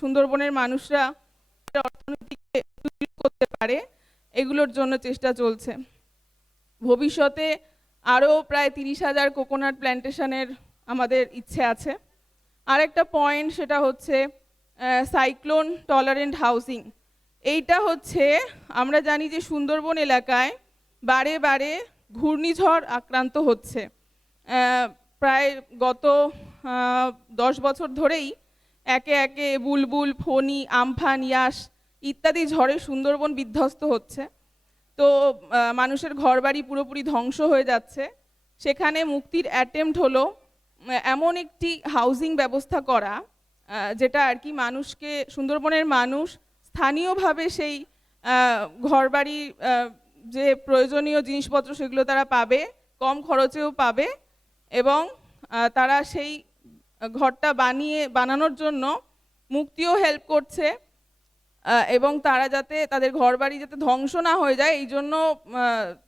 সুন্দরবনের মানুষরা অর্থনীতিকে সুদৃঢ় করতে পারে, এগুলোর জন্য চেষ্টা চলছে। ভবিষ্যতে আরও প্রায় 30,000 কোকোনাট প্ল্যান্টেশনের আমাদের ইচ্ছে আছে। আরেকটা পয়েন্ট, সেটা হচ্ছে সাইক্লোন টলারেন্ট হাউসিং। এইটা হচ্ছে, আমরা জানি যে সুন্দরবন এলাকায় বারে বারে ঘূর্ণিঝড় আক্রান্ত হচ্ছে। প্রায় গত 10 বছর ধরেই একে একে বুলবুল, ফণী, আমফান, ইয়াস ইত্যাদি ঝড়ে সুন্দরবন বিধ্বস্ত হচ্ছে। তো মানুষের ঘরবাড়ি পুরোপুরি ধ্বংস হয়ে যাচ্ছে। সেখানে মুক্তির অ্যাটেম্প্ট হলো এমন একটি হাউজিং ব্যবস্থা করা, যেটা আর কি মানুষকে, সুন্দরবনের মানুষ স্থানীয়ভাবে সেই ঘরবাড়ি যে প্রয়োজনীয় জিনিসপত্র সেগুলো তারা পাবে, কম খরচেও পাবে, এবং তারা সেই ঘরটা বানানোর জন্য মুক্তিও হেল্প করছে, এবং তারা যাতে তাদের ঘরবাড়ি যাতে ধ্বংস না হয়ে যায় এই জন্য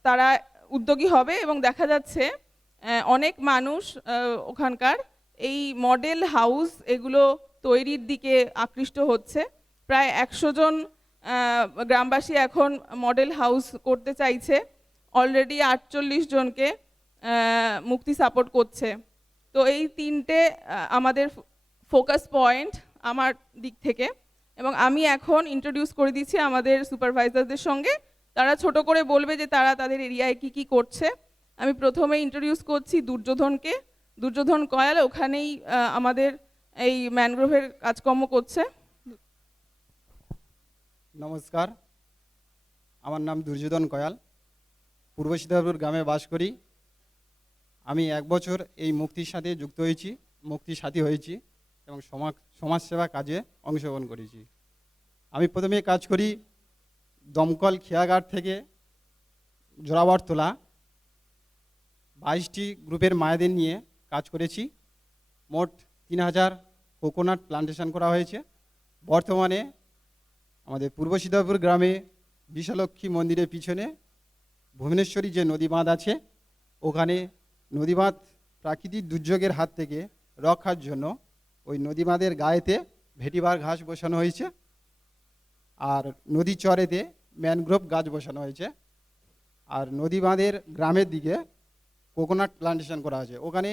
তারা উদ্যোগী হবে। এবং দেখা যাচ্ছে অনেক মানুষ ওখানকার এই মডেল হাউস এগুলো তৈরির দিকে আকৃষ্ট হচ্ছে। প্রায় 100 জন গ্রামবাসী এখন মডেল হাউস করতে চাইছে। অলরেডি 48 জনকে মুক্তি সাপোর্ট করছে। তো এই 3টে আমাদের ফোকাস পয়েন্ট আমার দিক থেকে। এবং আমি এখন ইন্ট্রোডিউস করে দিচ্ছি আমাদের সুপারভাইজারদের সঙ্গে, তারা ছোট করে বলবে যে তারা তাদের এরিয়ায় কি কি করছে। আমি প্রথমে ইন্ট্রোডিউস করছি দুর্যোধনকে। দুর্যোধন কয়াল ওখানেই আমাদের এই ম্যানগ্রোভের কাজকর্ম করছে। নমস্কার, আমার নাম দুর্যোধন কয়াল, পূর্ব সীতাপুর গ্রামে বাস করি। আমি 1 বছর এই মুক্তির সাথে যুক্ত হয়েছি, মুক্তির সাথী হয়েছি এবং সমাজসেবা কাজে অংশগ্রহণ করেছি। আমি প্রথমে কাজ করি দমকল খেয়াঘাট থেকে জোড়াবরতলা। 22টি গ্রুপের মায়েদের নিয়ে কাজ করেছি। মোট 3000 কোকোনাট প্লান্টেশন করা হয়েছে। বর্তমানে আমাদের পূর্ব সীতাপুর গ্রামে বিশালক্ষী মন্দিরের পিছনে ভুবনেশ্বরী যে নদী বাঁধ আছে, ওখানে নদী বাঁধ প্রাকৃতিক দুর্যোগের হাত থেকে রক্ষার জন্য ওই নদী বাঁধের গায়েতে ভেটিভার ঘাস বসানো হয়েছে, আর নদী চরেতে ম্যানগ্রোভ গাছ বসানো হয়েছে, আর নদী বাঁধের গ্রামের দিকে কোকোনাট প্লান্টেশন করা হয়েছে। ওখানে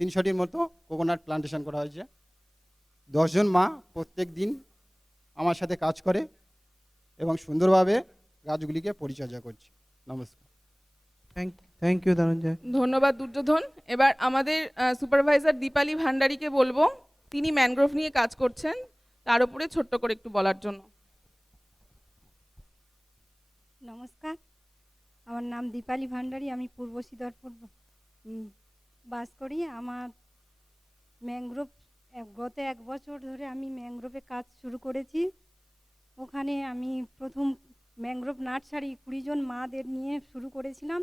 300টির মতো কোকোনাট প্লান্টেশন করা হয়েছে। 10 জন মা প্রত্যেক দিন আমার সাথে কাজ করে এবং সুন্দরভাবে গাছগুলিকে পরিচর্যা করছে। নমস্কার। Thank you Dhananjay. ধন্যবাদ দুর্যোধন। এবার আমাদের সুপারভাইজার দীপালি ভান্ডারীকে বলবো, তিনি ম্যানগ্রোভ নিয়ে কাজ করছেন, তার উপরে ছোট্ট করে একটু বলার জন্য। নমস্কার, আমার নাম দীপালি ভান্ডারী, আমি পূর্ব সীতাপুর বাস করি। আমার ম্যানগ্রোভ গত 1 বছর ধরে আমি ম্যানগ্রোভে কাজ শুরু করেছি। ওখানে আমি প্রথম ম্যানগ্রোভ নার্সারি 20 জন মাদের নিয়ে শুরু করেছিলাম।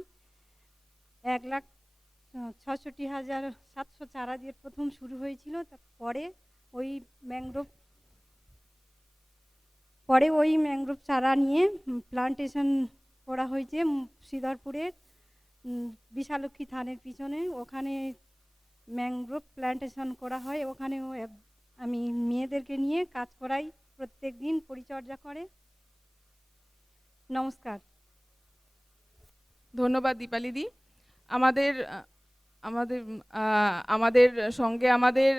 1,66,700 চারা দিয়ে প্রথম শুরু হয়েছিল। তারপরে ওই ম্যানগ্রোভ চারা নিয়ে প্লান্টেশন করা হয়েছে শ্রীধরপুরের বিশালক্ষী থানের পিছনে। ওখানে ম্যানগ্রোভ প্লান্টেশন করা হয়। ওখানেও আমি মেয়েদেরকে নিয়ে কাজ করাই, প্রত্যেক দিন পরিচর্যা করে। নমস্কার। ধন্যবাদ দীপালিদি। আমাদের আমাদের আমাদের সঙ্গে আমাদের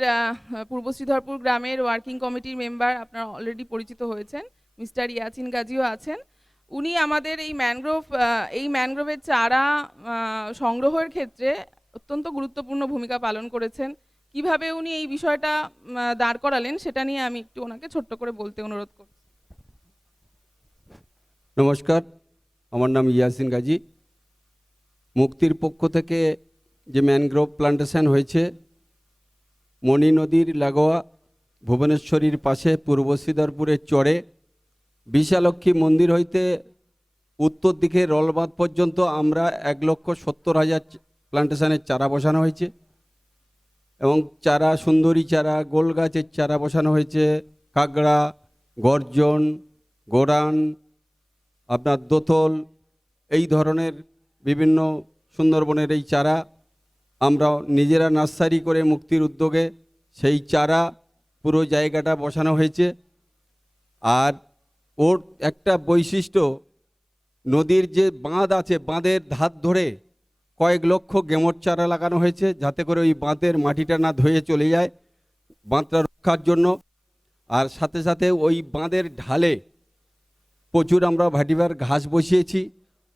পূর্ব শ্রীধরপুর গ্রামের ওয়ার্কিং কমিটির মেম্বার, আপনারা অলরেডি পরিচিত হয়েছেন, মিস্টার ইয়াসিন গাজীও আছেন। উনি আমাদের এই ম্যানগ্রোভের চারা সংগ্রহের ক্ষেত্রে অত্যন্ত গুরুত্বপূর্ণ ভূমিকা পালন করেছেন। কিভাবে উনি এই বিষয়টা দাঁড় করালেন সেটা নিয়ে আমি একটু ওনাকে ছোট্ট করে বলতে অনুরোধ করছি। নমস্কার, আমার নাম ইয়াসিন গাজী। মুক্তির পক্ষ থেকে যে ম্যানগ্রোভ প্লান্টেশন হয়েছে মণি নদীর লাগোয়া ভুবনেশ্বরীর পাশে পূর্ব শ্রীধরপুরের চরে বিশালক্ষী মন্দির হইতে উত্তর দিকে রলবাঁধ পর্যন্ত আমরা 1,70,000 প্লান্টেশনের চারা বসানো হয়েছে। এবং চারা, সুন্দরী চারা, গোল গাছের চারা বসানো হয়েছে, কাগড়া, গর্জন, গোরান, আপনার দোতল, এই ধরনের বিভিন্ন সুন্দরবনের এই চারা আমরা নিজেরা নার্সারি করে মুক্তির উদ্যোগে সেই চারা পুরো জায়গাটা বসানো হয়েছে। আর ওর একটা বৈশিষ্ট্য, নদীর যে বাঁধ আছে, বাঁধের ধার ধরে কয়েক লক্ষ গেমর চারা লাগানো হয়েছে, যাতে করে ওই বাঁধের মাটিটা না ধুয়ে চলে যায়, বাঁধটা রক্ষার জন্য। আর সাথে সাথে ওই বাঁধের ঢালে প্রচুর আমরা ভাটিবার ঘাস বসিয়েছি।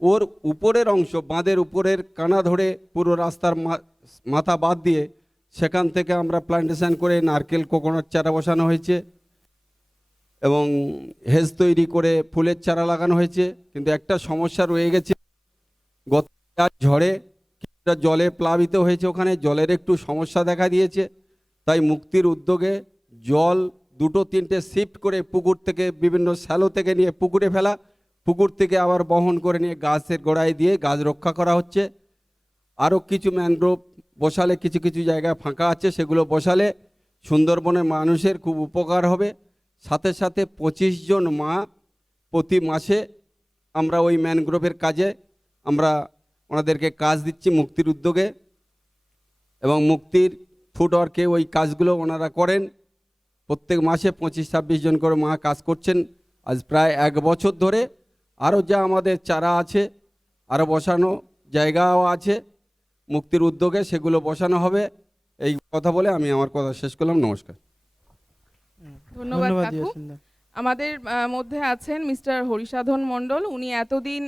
ওর উপরের অংশ, বাঁধের উপরের কানা ধরে পুরো রাস্তার মাথা বাদ দিয়ে সেখান থেকে আমরা প্লান্টেশন করে নারকেল কোকোনাট চারা বসানো হয়েছে এবং হেজ তৈরি করে ফুলের চারা লাগানো হয়েছে। কিন্তু একটা সমস্যা রয়ে গেছে, গত ঝড়ে কিছুটা জলে প্লাবিত হয়েছে, ওখানে জলের একটু সমস্যা দেখা দিয়েছে। তাই মুক্তির উদ্যোগে জল 2-3টে শিফট করে পুকুর থেকে, বিভিন্ন শ্যালো থেকে নিয়ে পুকুরে ফেলা, পুকুর থেকে আবার বহন করে নিয়ে গাছের গোড়ায় দিয়ে গাছ রক্ষা করা হচ্ছে। আরও কিছু ম্যানগ্রোভ বসালে, কিছু কিছু জায়গায় ফাঁকা আছে, সেগুলো বসালে সুন্দরবনের মানুষের খুব উপকার হবে। সাথে সাথে 25 জন মা প্রতি মাসে আমরা ওই ম্যানগ্রোভের কাজে আমরা ওনাদেরকে কাজ দিচ্ছি মুক্তির উদ্যোগে, এবং মুক্তির ফুটওয়ার্কে ওই কাজগুলো ওনারা করেন। প্রত্যেক মাসে 25-26 জন করে মা কাজ করছেন আজ প্রায় 1 বছর ধরে। আরও যা আমাদের চারা আছে, আরও বসানো জায়গাও আছে মুক্তির উদ্যোগে, সেগুলো বসানো হবে। এই কথা বলে আমি আমার কথা শেষ করলাম। নমস্কার। ধন্যবাদ কাকু। ইয়াসিন দা। আমাদের মধ্যে আছেন মিস্টার হরিসাধন মণ্ডল। উনি এতদিন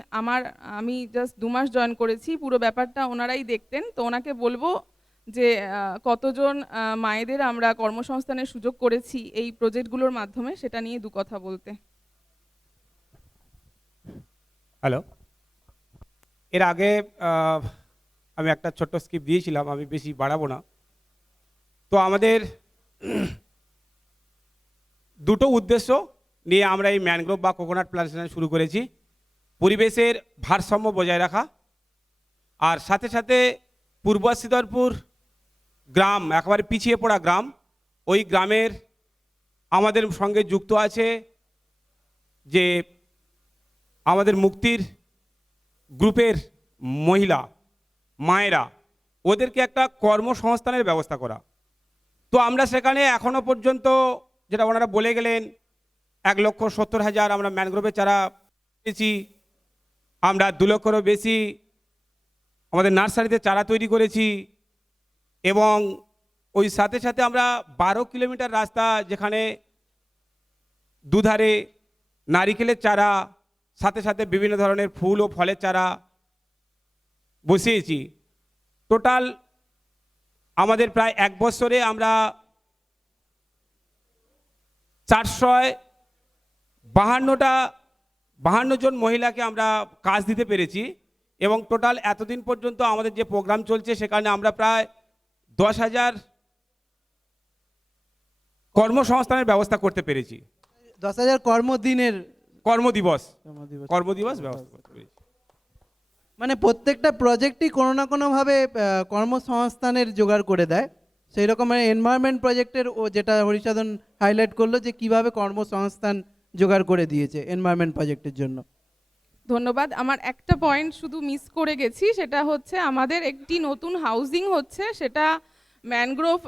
আমি জাস্ট 2 মাস জয়েন করেছি, পুরো ব্যাপারটা ওনারাই দেখতেন। তো ওনাকে বলবো যে কতজন মায়েদের আমরা কর্মসংস্থানের সুযোগ করেছি এই প্রজেক্টগুলোর মাধ্যমে, সেটা নিয়ে 2 কথা বলতে। হ্যালো, এর আগে আমি একটা ছোট্ট স্কিপ দিয়েছিলাম, আমি বেশি বাড়াবো না। তো আমাদের 2টো উদ্দেশ্য নিয়ে আমরা এই ম্যানগ্রোভ বা কোকোনাট প্লান্টেশন শুরু করেছি। পরিবেশের ভারসাম্য বজায় রাখা, আর সাথে সাথে পূর্ব সিদ্ধরপুর গ্রাম একেবারে পিছিয়ে পড়া গ্রাম, ওই গ্রামের আমাদের সঙ্গে যুক্ত আছে যে আমাদের মুক্তির গ্রুপের মহিলা মায়েরা, ওদেরকে একটা কর্মসংস্থানের ব্যবস্থা করা। তো আমরা সেখানে এখনো পর্যন্ত যেটা ওনারা বলে গেলেন 1,70,000 আমরা ম্যানগ্রোভের চারা পেয়েছি। আমরা 2 লক্ষেরও বেশি আমাদের নার্সারিতে চারা তৈরি করেছি, এবং ওই সাথে সাথে আমরা 12 কিলোমিটার রাস্তা, যেখানে দুধারে নারিকেলের চারা, সাথে সাথে বিভিন্ন ধরনের ফুল ও ফলের চারা বসিয়েছি। টোটাল আমাদের প্রায় 1 বছরে আমরা 452 জন মহিলাকে আমরা কাজ দিতে পেরেছি, এবং টোটাল এতদিন পর্যন্ত আমাদের যে প্রোগ্রাম চলছে সেখানে আমরা প্রায় 10,000 কর্মসংস্থানের ব্যবস্থা করতে পেরেছি। 10,000 কর্মদিনের কর্মদিবস কর্মদিবস। ব্যবস্থা করতে পেরেছি। মানে প্রত্যেকটা প্রজেক্টই কোনো না কোনোভাবে কর্মসংস্থানের জোগাড় করে দেয়। সেই রকম এনভায়রনমেন্ট প্রজেক্টের ও যেটা হরিসাধন হাইলাইট করলো যে কিভাবে কর্মসংস্থান জোগাড় করে দিয়েছে এনভায়রনমেন্ট প্রজেক্টের জন্য। ধন্যবাদ। আমার একটা পয়েন্ট শুধু মিস করে গেছি, সেটা হচ্ছে আমাদের একটি নতুন হাউজিং হচ্ছে, সেটা ম্যানগ্রোভ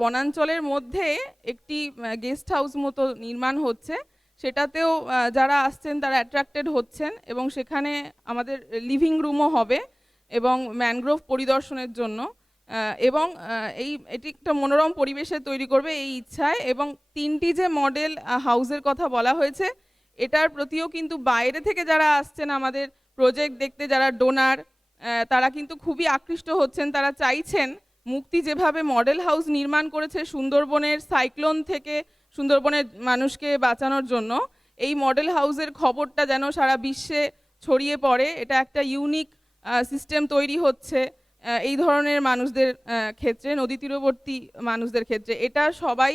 বনাঞ্চলের মধ্যে একটি গেস্ট হাউস মতো নির্মাণ হচ্ছে। সেটাতেও যারা আসছেন তারা অ্যাট্রাক্টেড হচ্ছেন, এবং সেখানে আমাদের লিভিং রুমও হবে এবং ম্যানগ্রোভ পরিদর্শনের জন্য, এবং এটি একটা মনোরম পরিবেশে তৈরি করবে এই ইচ্ছায়। এবং 3টি যে মডেল হাউসের কথা বলা হয়েছে, এটার প্রতিও কিন্তু বাইরে থেকে যারা আসছেন আমাদের প্রজেক্ট দেখতে, যারা ডোনার, তারা কিন্তু খুবই আকৃষ্ট হচ্ছেন। তারা চাইছেন মুক্তি যেভাবে মডেল হাউস নির্মাণ করেছে সুন্দরবনের সাইক্লোন থেকে সুন্দরবনের মানুষকে বাঁচানোর জন্য, এই মডেল হাউসের খবরটা যেন সারা বিশ্বে ছড়িয়ে পড়ে। এটা একটা ইউনিক সিস্টেম তৈরি হচ্ছে এই ধরনের মানুষদের ক্ষেত্রে, নদী তীরবর্তী মানুষদের ক্ষেত্রে। এটা সবাই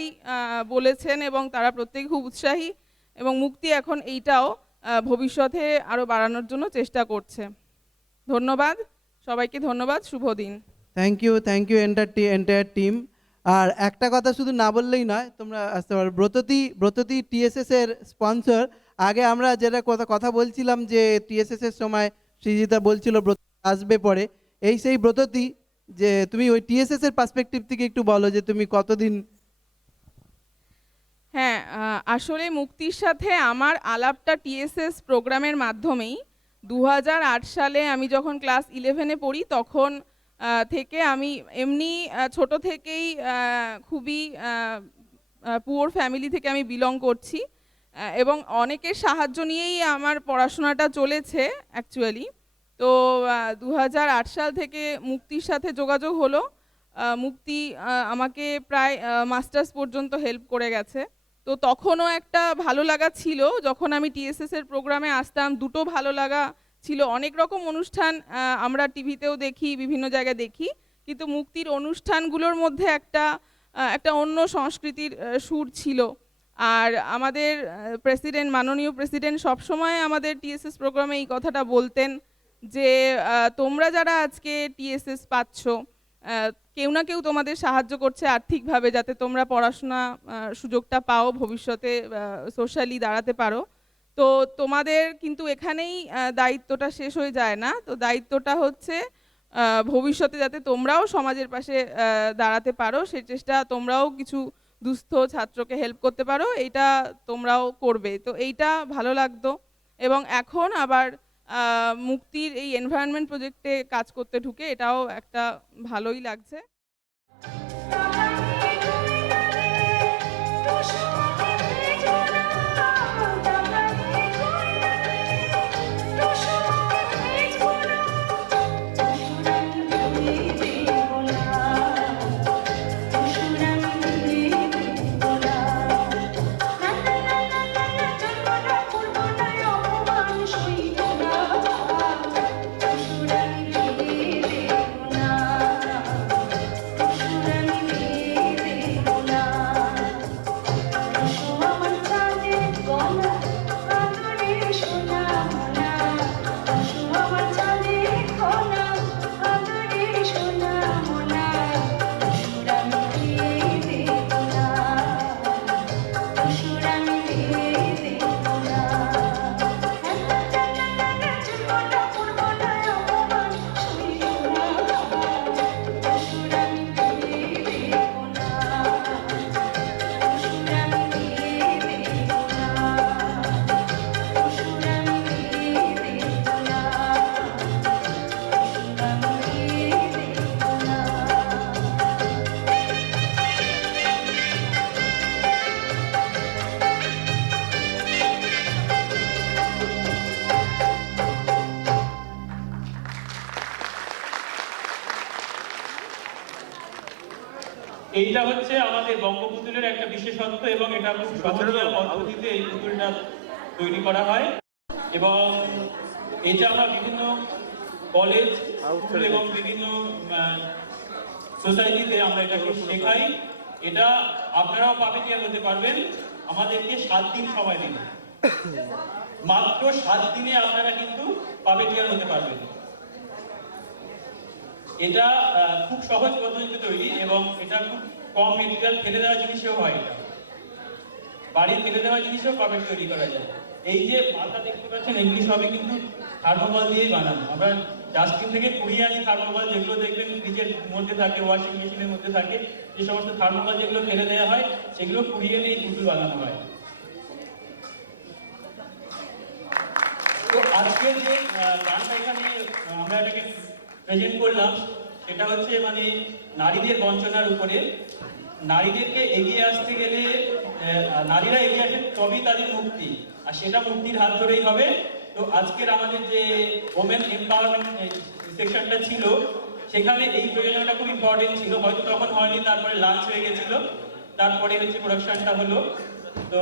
বলেছেন এবং তারা প্রত্যেকে খুব উৎসাহী, এবং মুক্তি এখন এইটাও ভবিষ্যতে আরও বাড়ানোর জন্য চেষ্টা করছে। ধন্যবাদ সবাইকে, ধন্যবাদ, শুভ দিন। Thank you entire team. আর একটা কথা শুধু না বললেই নয়, তোমরা আসতে পারো। ব্রততী টিএসএস এর স্পন্সর। আগে আমরা যেটা কথা বলছিলাম যে টিএসএস এর সময় সৃজিতা বলছিল ব্রততী আসবে পরে, এই সেই ব্রততী, যে তুমি ওই টিএসএস এর পার্সপেক্টিভ থেকে একটু বলো যে তুমি কতদিন। হ্যাঁ, আসলে মুক্তির সাথে আমার আলাপটা টিএসএস প্রোগ্রামের মাধ্যমেই। 2008 সালে আমি যখন ক্লাস 11-এ পড়ি তখন থেকে আমি এমনি ছোট থেকেই খুবই পুয়ার ফ্যামিলি থেকে আমি বিলং করছি, এবং অনেকের সাহায্য নিয়েই আমার পড়াশোনাটা চলেছে অ্যাকচুয়ালি। তো 2008 সাল থেকে মুক্তির সাথে যোগাযোগ হলো। মুক্তি আমাকে প্রায় মাস্টার্স পর্যন্ত হেল্প করে গেছে। তো তখনও একটা ভালো লাগা ছিল যখন আমি টিএসএস এর প্রোগ্রামে আসতাম, দুটো ভালো লাগা ছিল। অনেক রকম অনুষ্ঠান আমরা টিভিতেও দেখি, বিভিন্ন জায়গায় দেখি, কিন্তু মুক্তির অনুষ্ঠানগুলোর মধ্যে একটা অন্য সংস্কৃতির সুর ছিল। আর আমাদের প্রেসিডেন্ট, মাননীয় প্রেসিডেন্ট সবসময় আমাদের টিএসএস প্রোগ্রামে এই কথাটা বলতেন যে তোমরা যারা আজকে টিএসএস পাচ্ছ, কেউ না কেউ তোমাদের সাহায্য করছে আর্থিকভাবে, যাতে তোমরা পড়াশোনা সুযোগটা পাও, ভবিষ্যতে সোশ্যালি দাঁড়াতে পারো। তো তোমাদের কিন্তু এখানেই দায়িত্বটা শেষ হয়ে যায় না। তো দায়িত্বটা হচ্ছে ভবিষ্যতে যাতে তোমরাও সমাজের পাশে দাঁড়াতে পারো, সেই চেষ্টা তোমরাও কিছু দুস্থ ছাত্রকে হেল্প করতে পারো, এইটা তোমরাও করবে। তো এইটা ভালো লাগতো। এবং এখন আবার মুক্তির এই এনভায়রনমেন্ট প্রজেক্টে কাজ করতে ঢুকে এটাও একটা ভালোই লাগছে। এইটা হচ্ছে আমাদের বঙ্গপুতুলের একটা বিশেষত্ব, এবং এটা খুব সহনীয় পদ্ধতিতে এই পুতুলটা তৈরি করা হয়। এবং এটা আমরা বিভিন্ন কলেজ এবং বিভিন্ন সোসাইটিতে আমরা এটাকে শেখাই। এটা আপনারাও পাবেটিয়ার হতে পারবেন। আমাদেরকে 7 দিন সময় দিন, মাত্র 7 দিনে আপনারা কিন্তু পাবেটিয়ার হতে পারবেন। এটা খুব সহজ পদ্ধতিতে তৈরি, এবং এটা খুব কম মেটেরিয়াল, ফেলে দেওয়া জিনিসেও হয়। এটা বাড়ির ফেলে দেওয়া জিনিসেও পাবেট তৈরি করা যায়। এই যে মাথা দেখতে পাচ্ছেন, এগুলি সবই কিন্তু থার্মোকল দিয়েই বানানো। আমরা ডাস্টবিন থেকে কুড়িয়ে আনি থার্মোকল, যেগুলো দেখবেন ফ্রিজের মধ্যে থাকে, ওয়াশিং মেশিনের মধ্যে থাকে, যে সমস্ত থার্মোকল যেগুলো ফেলে দেওয়া হয় সেগুলো কুড়িয়ে নিয়ে পুতুল বানানো হয়। তো আজকে যে গানটা এখানে আমরা এটাকে প্রেজেন্ট করলাম, সেটা হচ্ছে মানে নারীদের বঞ্চনার উপরে। নারীদেরকে এগিয়ে আসতে গেলে, নারীরা এগিয়ে আসে তবেই তাদের মুক্তি, আর সেটা মুক্তির হাত ধরেই হবে। তো আজকের আমাদের যে ওমেন এম্পাওয়ারমেন্ট সেকশনটা ছিল, সেখানে এই প্রয়োজনটা খুব ইম্পর্টেন্ট ছিল। হয়তো তখন হয়নি, তারপরে লাঞ্চ হয়ে গেছিল, তারপরে হচ্ছে প্রোডাকশনটা হলো। তো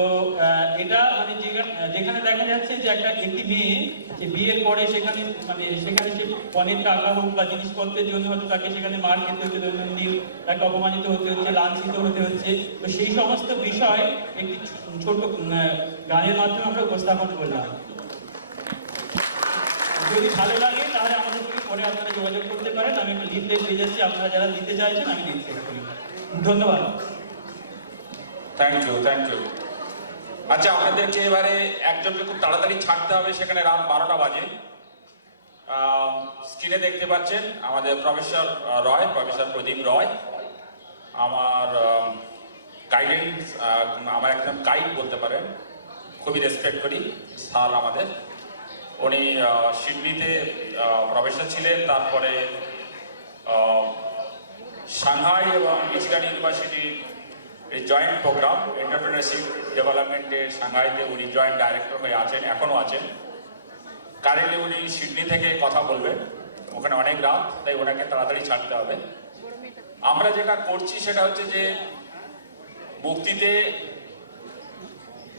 এটা মানে যেখানে দেখা যাচ্ছে যে একটি মেয়ে যে বিয়ের পরে সেখানে সে অনেক টাকা হোক বা জিনিসপত্রের জন্য হয়তো তাকে সেখানে মার খেতে হচ্ছে, দৈনন্দিন তাকে অপমানিত হতে হচ্ছে, লাঞ্ছিত হতে হচ্ছে। তো সেই সমস্ত বিষয় একটি ছোট গানের মাধ্যমে আমরা উপস্থাপন করলাম। যদি ভালো লাগে তাহলে আমাদের পরে আপনারা যোগাযোগ করতে পারেন। আমি একটা লিফলেট দিয়ে যাচ্ছি, আপনারা যারা নিতে চাইছেন আমি লিফলেট করি। ধন্যবাদ। Thank you. আচ্ছা, আপনাদেরকে এবারে একজনকে খুব তাড়াতাড়ি ছাড়তে হবে, সেখানে রাত 12টা বাজে। স্ক্রিনে দেখতে পাচ্ছেন আমাদের প্রফেসর প্রদীপ রয়। আমার গাইডেন্স, আমার একজন গাইড বলতে পারেন, খুবই রেসপেক্ট করি স্যার আমাদের। উনি সিডনিতে প্রফেসর ছিলেন, তারপরে সাংহাই এবং মিচিগান ইউনিভার্সিটির জয়েন্ট প্রোগ্রাম এন্টারপ্রেনারশিপ ডেভেলপমেন্টে সাংহাইতে উনি জয়েন্ট ডাইরেক্টর হয়ে আছেন, এখনও আছেন। কারেন্টলি উনি সিডনি থেকে কথা বলবেন, ওখানে অনেক রাত, তাই ওনাকে তাড়াতাড়ি ছাড়তে হবে। আমরা যেটা করছি সেটা হচ্ছে যে মুক্তিতে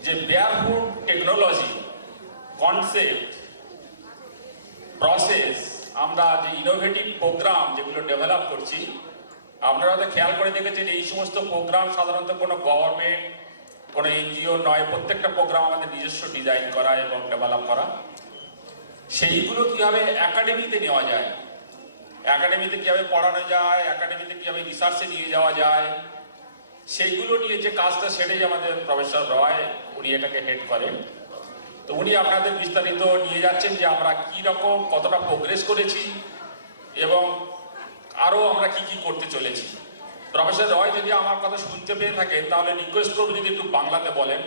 যে বেয়ারফুট টেকনোলজি কনসেপ্ট প্রসেস, আমরা যে ইনোভেটিভ প্রোগ্রাম যেগুলো ডেভেলপ করছি, আপনারা হয়তো খেয়াল করে দেখেছেন এই সমস্ত প্রোগ্রাম সাধারণত কোনো গভর্নমেন্ট, কোনো এনজিও নয়, প্রত্যেকটা প্রোগ্রাম আমাদের নিজস্ব ডিজাইন করা এবং ডেভেলপ করা। সেইগুলো কীভাবে একাডেমিতে নেওয়া যায়, একাডেমিতে কীভাবে পড়ানো যায়, একাডেমিতে কীভাবে রিসার্চে নিয়ে যাওয়া যায়, সেইগুলো নিয়ে যে কাজটা সেটাই আমাদের প্রফেসর রয় উনি এটাকে হেড করেন। তো উনি আপনাদের বিস্তারিত নিয়ে যাচ্ছেন যে আমরা কী রকম কতটা প্রোগ্রেস করেছি এবং আরও আমরা কি কি করতে চলেছি। প্রফেসর রয় যদি আমার কথা শুনতে পেয়ে থাকেন তাহলে রিকোয়েস্ট করবো যদি একটু বাংলাতে বলেন।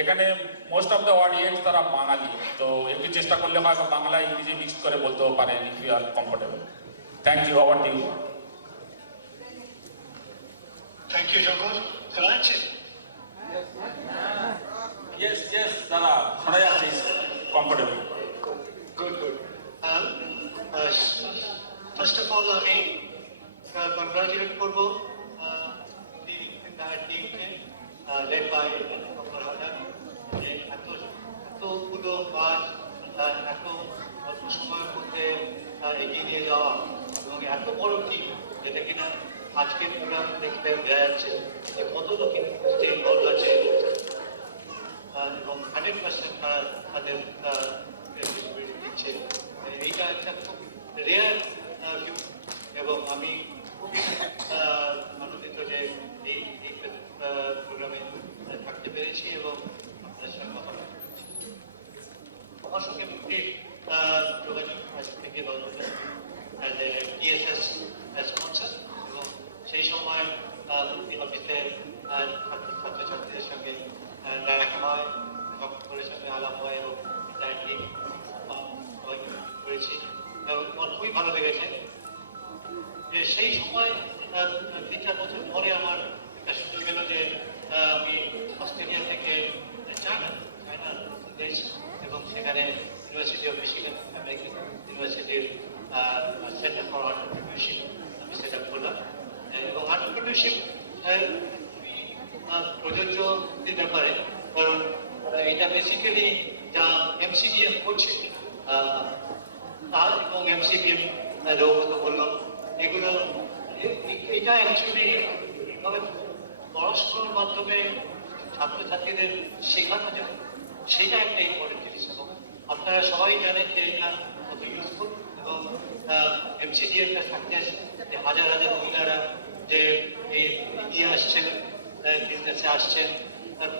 এখানে মোস্ট অফ দ্য অডিয়েন্স তারা বাঙালি, তো একটু চেষ্টা করলে হয়তো বাংলা ইংরেজি মিক্স করে বলতেও পারেন if you are comfortable. Thank you, over to you. Thank you, Jogos. Karachi. Yes yes দাদা, শোনা যাচ্ছে, comfortable. Good, good. First of all, আমি congratulate করবো the entire team K, led by Dr. Hajar, যে এতগুলো কাজ এত অল্প সময়ের মধ্যে এগিয়ে নিয়ে যাওয়া এবং এত বড় টিম, যেটা কিনা আজকের প্রোগ্রাম দেখতে বোঝা যাচ্ছে যে কত লোকের ইনভলভ আছে এবং 100% তারা তাদের দিচ্ছে। এইটা একটা খুব রেয়ার ভিউ এবং আমি খুবই আনন্দিত যে এই প্রোগ্রামে থাকতে পেরেছি এবং আপনাদের সঙ্গে কথা বলতে পেরেছি। আমার সঙ্গে মুক্তির যোগাযোগ থেকে লন্ডনে TSS স্পন্সর, এবং সেই সময় মুক্তি অফিসে ছাত্রছাত্রীদের সঙ্গে দেখা হয়, সকলের সঙ্গে আলাপ হয় এবং করেছি এবং আমার খুবই ভালো লেগেছে যে সেই সময় 3-4 বছর পরে আমার একটা সুযোগ এলো যে আমি অস্ট্রেলিয়া থেকে চায়নার দেশ এবং সেখানে ইউনিভার্সিটি অফ মিশিগান আমেরিকান ইউনিভার্সিটির সেন্টার ফর এন্টারপ্রেনিউরশিপ আমি সেট আপ করলাম। এবং এন্টারপ্রেনিউরশিপ প্রযোজ্য ব্যাপারে, কারণ এটা বেসিক্যালি যা MCDM করছে তার এবং MCDM রৌগত বললাম, এগুলো এটা অ্যাকচুয়ালি পড়াশোনার মাধ্যমে ছাত্রছাত্রীদের শেখানো যায়, সেটা একটা ইম্পর্টেন্ট জিনিস। এবং আপনারা সবাই জানেন যে এটা কত ইউজফুল এবং MCDM-টা সাকসেস, যে হাজার হাজার মহিলারা যে এগিয়ে আসছেন, বিজনেসে আসছেন,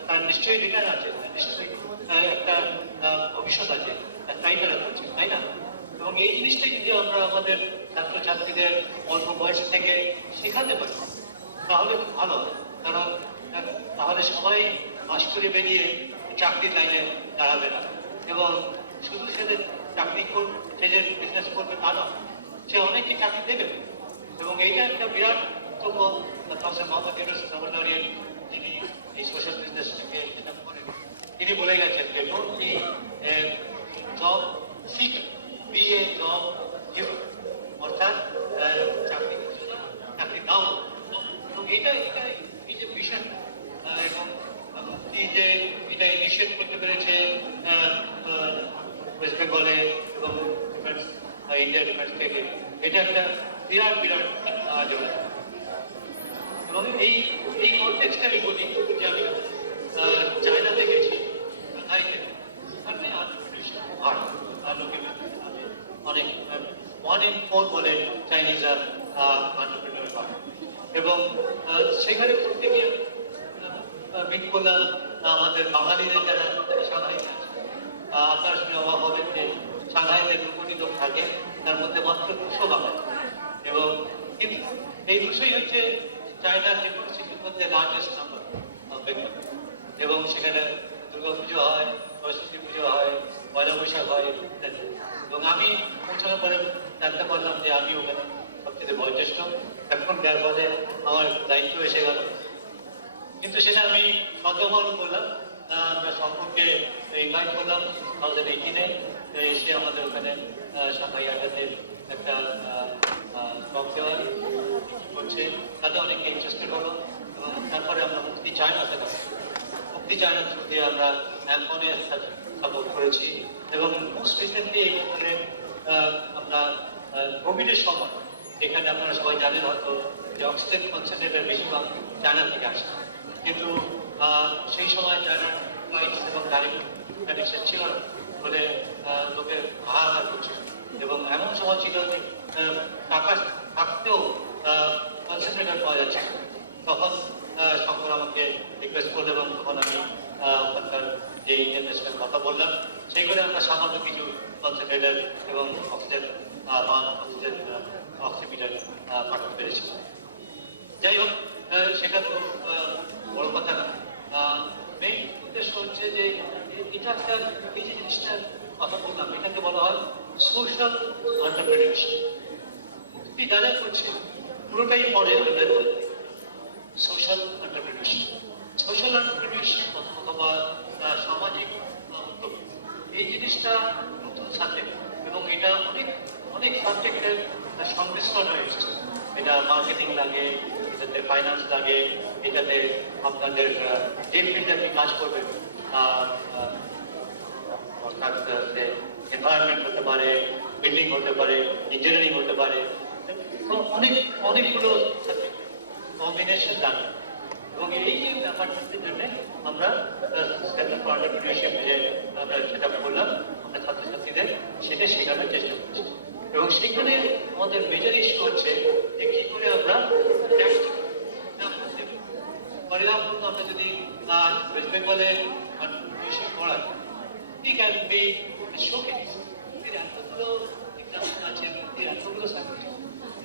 তার নিশ্চয়ই রিটার্ন আছে, নিশ্চয়ই একটা ভবিষ্যৎ আছে, তাই তারা করছে, তাই না? এবং এই জিনিসটা যদি আমরা আমাদের ছাত্রছাত্রীদের অল্প বয়স থেকে শেখাতে পারি তাহলে খুব ভালো, কারণ তাহলে সবাই পাস করে বেরিয়ে চাকরির লাইনে দাঁড়াবে না এবং শুধু সে চাকরি সে যে বিজনেস করবে তা না, সে অনেককে চাকরি দেবে। এবং এইটা একটা বিরাট বক্তব্য প্রফেসর মোহাম্মদ ইউনূস নবনারীর, যিনি এই সোশ্যাল বিজনেসটাকে সেটা করেন, তিনি বলে গেছেন যে don't be job sick, be a job give, অর্থাৎ চাকরি করছে না, চাকরি দাও। এবং এটা এই যে মিশন এবং যে এটা ইনিশিয়েট করতে পেরেছে ওয়েস্ট বেঙ্গলে এবং ইন্ডিয়া ডিফেন্স থেকে, এটা একটা বিরাট বিরাট কাজ হবে। এবং এই কনটেক্সটে আমি বলি যে আমি চায়নাতে গেছি, থাই থেকে, ওখানে লোকের অনেক 1 in 4 বলে চাইনিজরা এন্টারপ্রেনার হয়। এবং সেখানে করতে গিয়ে মিট করলাম আমাদের বাঙালিদের যারা সাংহাইতে আছে। আপনারা শুনে অবাক হবেন যে সাংহাইতে 2 কোটি লোক থাকে, তার মধ্যে মাত্র 200 বাঙালি। এবং কিন্তু এই 200ই হচ্ছে চায়নার যে পরিস্থিতির মধ্যে লার্জেস্ট নাম্বার। বেঙ্গল। এবং সেখানে দুর্গা পুজো হয়, সরস্বতী পুজো হয়, পয়লা বৈশাখ হয় ইত্যাদি। এবং আমি পৌঁছানোর পরে জানতে পারলাম যে আমি ওখানে সবচেয়ে বয়োজ্যেষ্ঠ। এখন যার ফলে আমার দায়িত্ব এসে গেল, কিন্তু সেটা আমি সদ্ব্যবহার করলাম। আমরা সম্পর্কে ইনভাইট করলাম 2018-এ এসে আমাদের ওখানে সাংহাই আড্ডাতে একটা টক দেওয়ার করছে, তাতে অনেকে ইন্টারেস্টেড হলো। এবং তারপরে আমরা মুক্তি চায়নাতে মুক্তি চায়নার থ্রু দিয়ে আমরা অ্যাম্পনে সাপোর্ট করেছি। এবং মোস্ট রিসেন্টলি এইখানে আমরা কোভিডের সময়, এখানে আপনারা সবাই জানেন হয়তো যে অক্সিজেন কনসেন্ট্রেটের বেশিরভাগ চায়না থেকে আসে, কিন্তু সেই সময় চায়নার ফ্লাইটস এবং গাড়ি কানেকশন ছিল না বলে লোকে হাহাকার করছিল। এবং এমন সময় ছিল যে টাকা থাকতেও কনসেন্ট্রেটার পাওয়া যাচ্ছে না। তখন শঙ্কর আমাকে রিকোয়েস্ট করলো এবং তখন আমি ওখানকার যে ইন্টারন্যাশনাল কথা বললাম, সেই করে আমরা সামান্য কিছু কনসেন্ট্রেটার এবং অক্সিজেন অক্সিমিটার পাঠাতে পেরেছি। যাই হোক, সেটা তো বড় কথা না। মেইন উদ্দেশ্য হচ্ছে যে এটা একটা, এই যে জিনিসটার কথা বললাম, এটাকে বলা হয় সোশ্যাল এন্টারপ্রেনারশিপ। মুক্তি যারা করছে পুরোটাই পরে সোশ্যাল এন্টারপ্রেনারশিপ। সোশ্যাল এন্টারপ্রেনারশিপ অথবা সামাজিক উদ্যোগ, এই জিনিসটা নতুন সাবজেক্ট এবং এটা অনেক অনেক সাবজেক্টের সংমিশ্রণ হয়ে এসেছে। এটা মার্কেটিং লাগে, এটাতে ফাইন্যান্স লাগে, এটাতে আপনাদের যে ফিল্ডে আপনি কাজ করবেন, অর্থাৎ এনভায়রনমেন্ট হতে পারে, বিল্ডিং হতে পারে, ইঞ্জিনিয়ারিং হতে পারে, অনেকগুলো কম্বিনেশন লাগে। এবং এই যে ব্যাপারটার জন্য আমরা সেন্টার ফর এন্টারপ্রেনিউরশিপ যে আমরা সেট আপ করলাম, আমরা ছাত্রছাত্রীদের সেটা শেখানোর চেষ্টা করছি। এবং সেখানে আমাদের মেজর ইস্যু হচ্ছে যে কি করে আমরা ফর এক্সাম্পল, আমরা যদি ওয়েস্ট বেঙ্গলে এন্টারপ্রেনিউরশিপ করাই, ঠিক আছে শোকেস এতগুলো এক্সাম্পল আছে, এতগুলো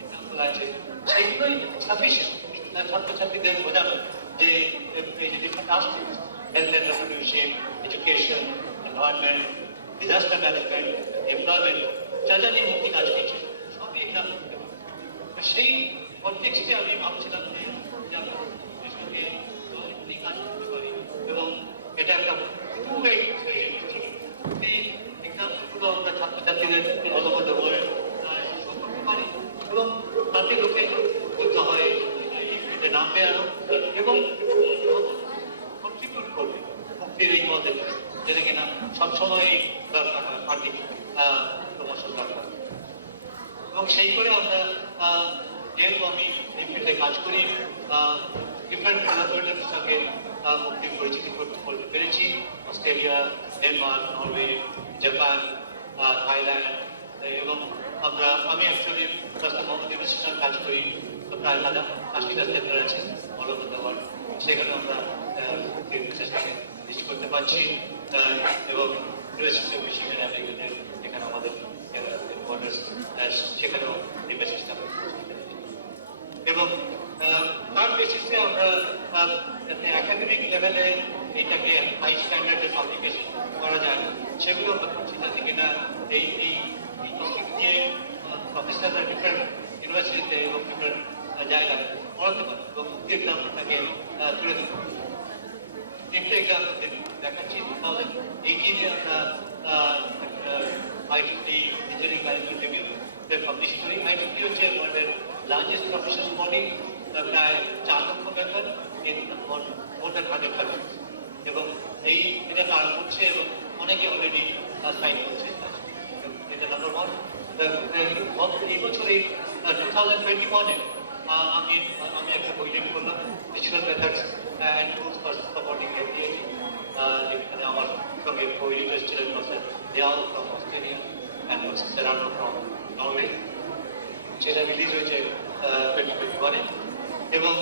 এক্সাম্পল আছে, সেগুলোই সাফিসিয়েন্ট ছাত্রছাত্রীদের বোঝানো যে different aspects, health entrepreneurship, education, environment, disaster management, employment, যা যা নিয়ে মুক্তি কাজ করছে সবই এক্সাম্পল দিতে পারে। সেই কনটেক্সটে আমি ভাবছিলাম যে আমরা সঙ্গে কাজ করতে পারি এবং এটা একটা এক্সাম্পলগুলো আমরা ছাত্রছাত্রীদের অলওভার দ্য ওয়ার্ল্ড করতে পারি এবং তাতে লোকে উদ্বুদ্ধ হয় এটা নামবে আরো এবং কন্ট্রিবিউট করবে মুক্তির এই মডেল, যেটা কিনা সবসময় দরকার হয়, আর্থিক প্রমোশন দরকার। এবং সেই করে আমরা যেহেতু আমি এই ফিল্ডে কাজ করি, ডিফারেন্ট কোলাবোরেটরের সঙ্গে মুক্তির পরিচিতি করতে পেরেছি। Australia, Denmark, Norway, Japan, Thailand, এবং আমি অ্যাকচুয়ালি মোহাম্মদ ইউনুসের সঙ্গে কাজ করি। প্রায় 80টা সেন্টার আছে অল ওভার দ্য ওয়ার্ল্ড, সেখানে আমরা মুক্তির সঙ্গে ভিজিট করতে পারছি। এবং ইউনিভার্সিটি অফ মিশিগান আমেরিকাতে এখানে আমাদের সেখানেও ইউনিভার্সিটি এবং তার বেসিসে আমরা যাতে একাডেমিক লেভেলে এটাকে হাই স্ট্যান্ডার্ডের পাবলিকেশন করা যায় সেগুলো আমরা করছি, যাতে কিনা এই টপিক নিয়ে প্রফেসররা ডিফারেন্ট ইউনিভার্সিটিতে এবং ডিফারেন্ট জায়গায় পড়াতে পারে এবং মুক্তির নামটাকে তুলে দিতে পারে। তিনটে এক্সাম্পল দেখাচ্ছি। 2018-এ আমরা IEEE engineering management review publish করি। IEEE হচ্ছে ওয়ার্ল্ডের লার্জেস্ট প্রফেশনাল বডি, প্রায় 4 লক্ষ member in more than 100 countries. এবং এটা কাজ করছে এবং অনেকে অলরেডি সাইন করছে। এটা নাম্বার 1। এই বছরই 2021-এ আমি একটা বই রিড করলাম, digital methods and tools for supporting ADHD, যেখানে আমার সঙ্গে বই রিকোয়েস্ট ছিলেন দেয়াল from Australia and Serrano from Norway. সেটা রিলিজ হয়েছে 2021-এ। এবং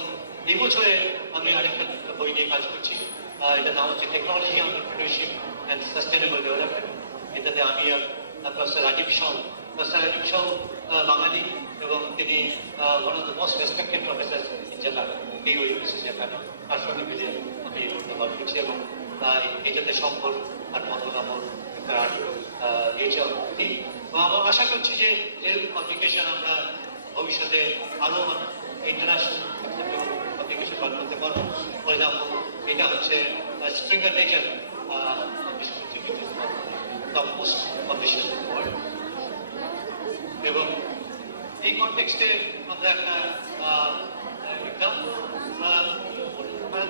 এই বছরে আমি আরেকটা বই নিয়ে কাজ করছি, এটার নাম হচ্ছে technology entrepreneurship and sustainable development. এটাতে আমি আর প্রফেসর রাজীব শাহ স্যার রিক্সাও বাঙালি এবং তিনি one of the most respected professor জেলা এই ইউনিভার্সিটি এখানে তার সঙ্গে মিলে আমি এই করতে পারছি এবং এটাতে সম্পর্ক আর মতনামত দিয়েছে আমরা আশা করছি যে এরকম পাবলিকেশন আমরা ভবিষ্যতে আরও ইন্টারন্যাশনাল পাবলিকেশন বার করতে পারবো। ফর এক্সাম্পল এটা হচ্ছে Springer nature most publisher world এবং এই কনটেক্সটে আমরা একটা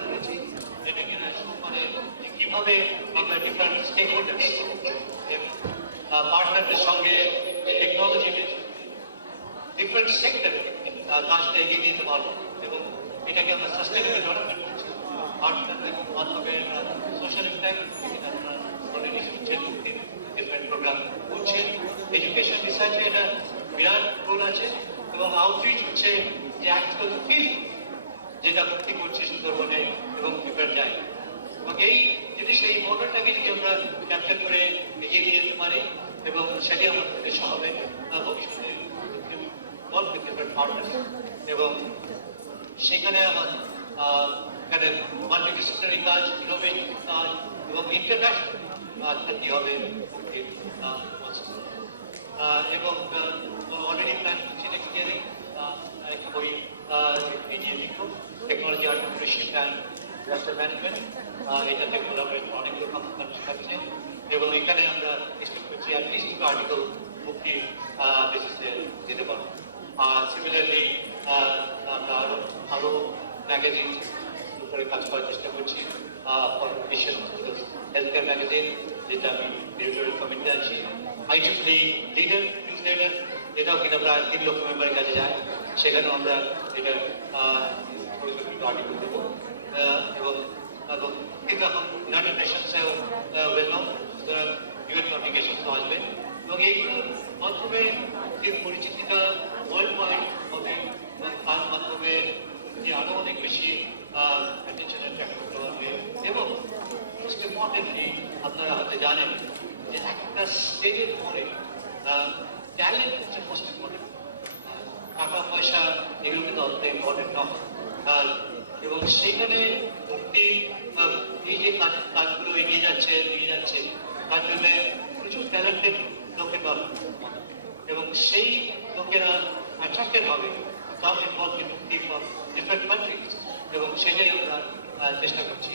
করেছি যেটা কিনা মানে কিভাবে আমরা ডিফারেন্ট স্টেক হোল্ডার্স পার্টনারদের সঙ্গে টেকনোলজি ডিফারেন্ট সেক্টর কাজটা এগিয়ে নিতে পারবো এবং এটাকে আমরা সাস্টেনেবল ডেভেলপমেন্ট করছি পার্টনারদের মাধ্যমে সোশ্যাল ইম্প্যাক্ট আমরা অলরেডি ডিফারেন্ট প্রোগ্রাম করছে এডুকেশন রিসার্চে এটা বিরাট রোল আছে এবং আউটরিচ হচ্ছে যে অ্যাকচুয়াল ফিল্ড যেটা ভর্তি করছে সুন্দরবনে এবং প্রিপেয়ার যায় এবং এই জিনিস এই মডেলটাকে যদি আমরা ক্যাপচার করে এগিয়ে নিয়ে যেতে পারি এবং সেটি আমাদের উদ্দেশ্য হবে ভবিষ্যতে এবং সেখানে আমার এখানে মাল্টিডিসিপ্লিনারি কাজ ইনোভেটিভ কাজ এবং ইন্টারন্যাশনাল খ্যাতি হবে এবং অলরেডি প্ল্যান করছি নেক্সট ইয়ারে একটা বই নিয়ে লিখব technology artificial and disaster management এটাতে কোলাবোরেট অনেকগুলো কম্পানি থাকছে এবং এখানে আমরা এক্সপেক্ট করছি অ্যাটলিস্ট দুটো আর্টিকেল মুক্তি বেসিসে দিতে পারবো আর সিমিলারলি আমরা আরও ম্যাগাজিন উপরে কাজ করার চেষ্টা করছি ফরমেশন হেলথ কেয়ার ম্যাগাজিন যেটা আমি ডিরেক্টরের কমিটিতে আছি আইটিউলি লিডার নিউজ লিডার এটাও কিনা প্রায় 3 লক্ষ মেম্বারের কাছে যায় সেখানেও আমরা এটা আর্টিকেল দেবো এবং কিন্তু এখন ইউনাইটেড নেশনসেও ওয়েলকাম সুতরাং ইউএন পাবলিকেশন আসবে এবং এইগুলোর মাধ্যমে যে পরিচিতিটা ওয়ার্ল্ড ওয়াইড হবে এবং তার মাধ্যমে যে আরও অনেক বেশি অ্যাটেনশন অ্যাট্রাক্ট করতে পারবে এবং মোস্ট ইম্পর্টেন্টলি আপনারা হয়তো জানেন যে একটা স্টেজের পরে ট্যালেন্ট হচ্ছে মোস্ট ইম্পর্টেন্ট টাকা পয়সা এগুলো কিন্তু অত ইম্পর্টেন্ট নয় এবং সেইখানে এই যে কাজগুলো এগিয়ে যাচ্ছে তার জন্য প্রচুর ট্যালেন্টেড লোকের দরকার এবং সেই লোকেরা অ্যাট্রাক্টেড হবে তার ইনভলভ ইন ডিফারেন্ট কান্ট্রিজ এবং সেটাই আমরা চেষ্টা করছি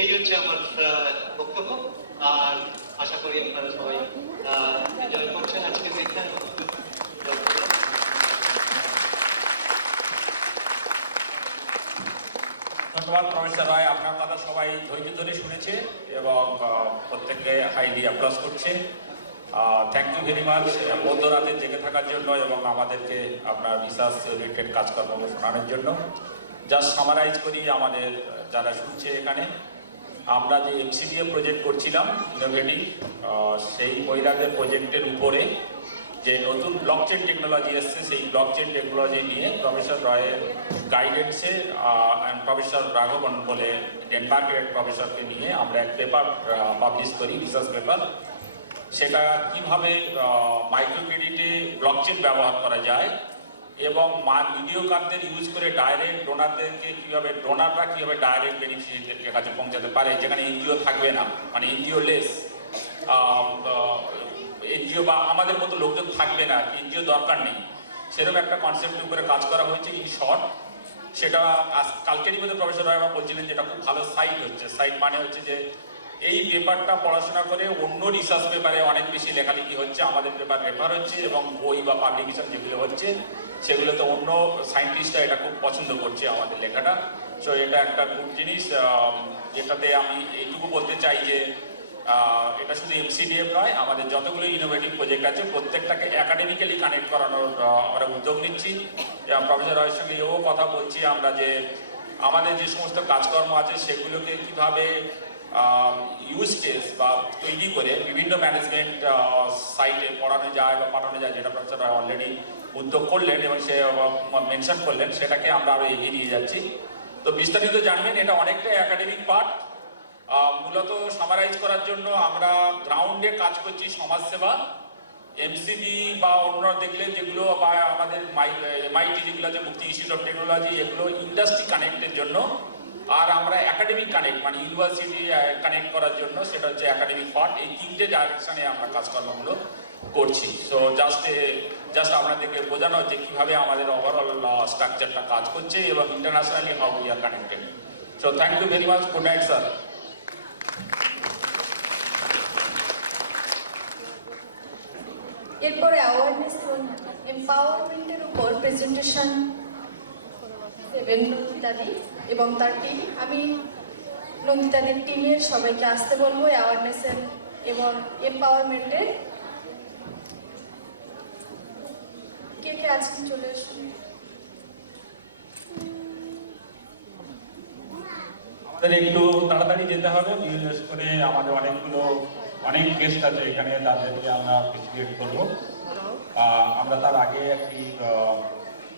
এই হচ্ছে আমার বক্তব্য আর আশা করি আপনারা সবাই এনজয় করছেন আজকে দিনটা ধন্যবাদ প্রফেসর রায়, আপনার কথা সবাই ধৈর্য ধরে শুনেছে এবং প্রত্যেককে হাইলি অ্যাপ্লাস করছে। থ্যাংক ইউ ভেরি মাচ মধ্যরাতে জেগে থাকার জন্য এবং আমাদেরকে আপনার রিসার্চ রিলেটেড কাজকর্ম শোনানোর জন্য। জাস্ট সামারাইজ করি আমাদের যারা শুনছে এখানে, আমরা যে এমসিডিএ প্রজেক্ট করছিলাম ইনোভেটিভ, সেই মহিলাদের প্রজেক্টের উপরে যে নতুন ব্লকচেন টেকনোলজি এসছে সেই ব্লকচেন টেকনোলজি নিয়ে প্রফেসর রয়ের গাইডেন্সে প্রফেসর রাঘবন বলে ডেনমার্কের প্রফেসরকে নিয়ে আমরা এক পেপার পাবলিশ করি, রিসার্চ পেপার। সেটা কিভাবে মাইক্রো ক্রেডিটে ব্লকচেন ব্যবহার করা যায় এবং ভিডিও কার্ডদের ইউজ করে ডাইরেক্ট ডোনারদেরকে কীভাবে ডোনাররা কীভাবে ডাইরেক্ট বেনিফিশিয়ারিদের কাছে পৌঁছাতে পারে যেখানে এনজিও থাকবে না, মানে এনজিও লেস এনজিও বা আমাদের মতো লোকজন থাকবে না, এনজিও দরকার নেই, সেরকম একটা কনসেপ্টের উপরে কাজ করা হয়েছে ইন শর্ট। সেটা কালকেরই মধ্যে প্রফেসর রায়মা বলছিলেন যেটা খুব ভালো সাইট হচ্ছে। সাইট মানে হচ্ছে যে এই পেপারটা পড়াশোনা করে অন্য রিসার্চ পেপারে অনেক বেশি লেখালেখি হচ্ছে, আমাদের পেপার রেফার হচ্ছে এবং বই বা পাবলিকেশন যেগুলো হচ্ছে সেগুলোতে অন্য সায়েন্টিস্টরা এটা খুব পছন্দ করছে আমাদের লেখাটা। সো এটা একটা গুড জিনিস, যেটাতে আমি এইটুকু বলতে চাই যে এটা শুধু এমসিডিএফ নয়, আমাদের যতগুলো ইনোভেটিভ প্রজেক্ট আছে প্রত্যেকটাকে একাডেমিক্যালি কানেক্ট করানোর আমরা উদ্যোগ নিচ্ছি। প্রফেসর রায়ের সঙ্গে এও কথা বলছি আমরা যে আমাদের যে সমস্ত কাজকর্ম আছে সেগুলোকে কীভাবে ইউজ কেস বা তৈরি করে বিভিন্ন ম্যানেজমেন্ট সাইটে পড়ানো যায় বা পাঠানো যায়, যেটা প্রফেসর রায় অলরেডি উদ্যোগ করলেন এবং সে মেনশন করলেন, সেটাকে আমরা আরও এগিয়ে নিয়ে যাচ্ছি। তো বিস্তারিত জানবেন, এটা অনেকটাই একাডেমিক পার্ট, মূলত সামারাইজ করার জন্য আমরা গ্রাউন্ডে কাজ করছি সমাজসেবা, এমসিবি বা অন্য দেখলে যেগুলো বা আমাদের MIT যেগুলো আছে মুক্তি ইনস্টিটিউট অফ টেকনোলজি, এগুলো ইন্ডাস্ট্রি কানেক্টের জন্য। আর আমরা একাডেমিক কানেক্ট মানে ইউনিভার্সিটি কানেক্ট করার জন্য, সেটা হচ্ছে একাডেমিক পার্ট। এই তিনটে ডাইরেকশনে আমরা কাজকর্মগুলো করছি। সো জাস্ট আপনাদেরকে বোঝানো হচ্ছে কীভাবে আমাদের ওভারঅল স্ট্রাকচারটা কাজ করছে এবং internationally how we are connected. So thank you very much. Good night sir. এরপরে অ্যাওয়ারনেস এম্পাওয়ারমেন্টের উপর প্রেজেন্টেশন দেবেন নন্দিতাদি এবং তার টিম। আমি নন্দিতাদির টিমের সবাইকে আসতে বলবো অ্যাওয়ারনেসের এবং এম্পাওয়ারমেন্টের। কে কে আছেন চলে আসুন। আমাদের একটু তাড়াতাড়ি যেতে হবে, বিশেষ করে আমাদের অনেক গেস্ট আছে এখানে, তাদেরকে আমরা অ্যাপ্রিসিয়েট করবো। আমরা তার আগে একটি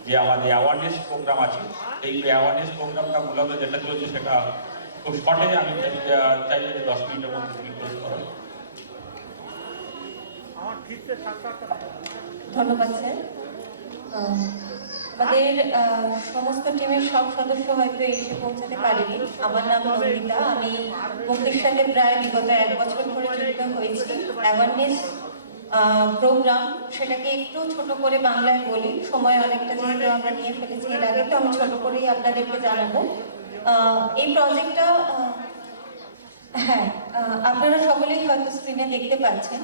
যে আমাদের অ্যাওয়ারনেস প্রোগ্রাম আছে, এই অ্যাওয়ারনেস প্রোগ্রামটা মূলত যেটা চলছে সেটা খুব শর্টে আমি চাই যে 10 মিনিটের মধ্যে তুমি ক্লোজ করো। ধন্যবাদ স্যার। আমাদের সমস্ত টিমের সব সদস্য হয়তো এসে পৌঁছাতে পারেনি। আমার নাম নন্দিতা, আমি মুক্তির সাথে প্রায় বিগত 1 বছর ধরে যুক্ত হয়েছি। অ্যাওয়ারনেস প্রোগ্রাম সেটাকে একটু ছোট করে বাংলায় বলি, সময় অনেকটা যেহেতু আমরা নিয়ে ফেলেছি এর আগে, তো আমি ছোট করেই আপনাদেরকে জানাবো। এই প্রজেক্টটা হ্যাঁ আপনারা সকলেই হয়তো স্ক্রিনে দেখতে পাচ্ছেন।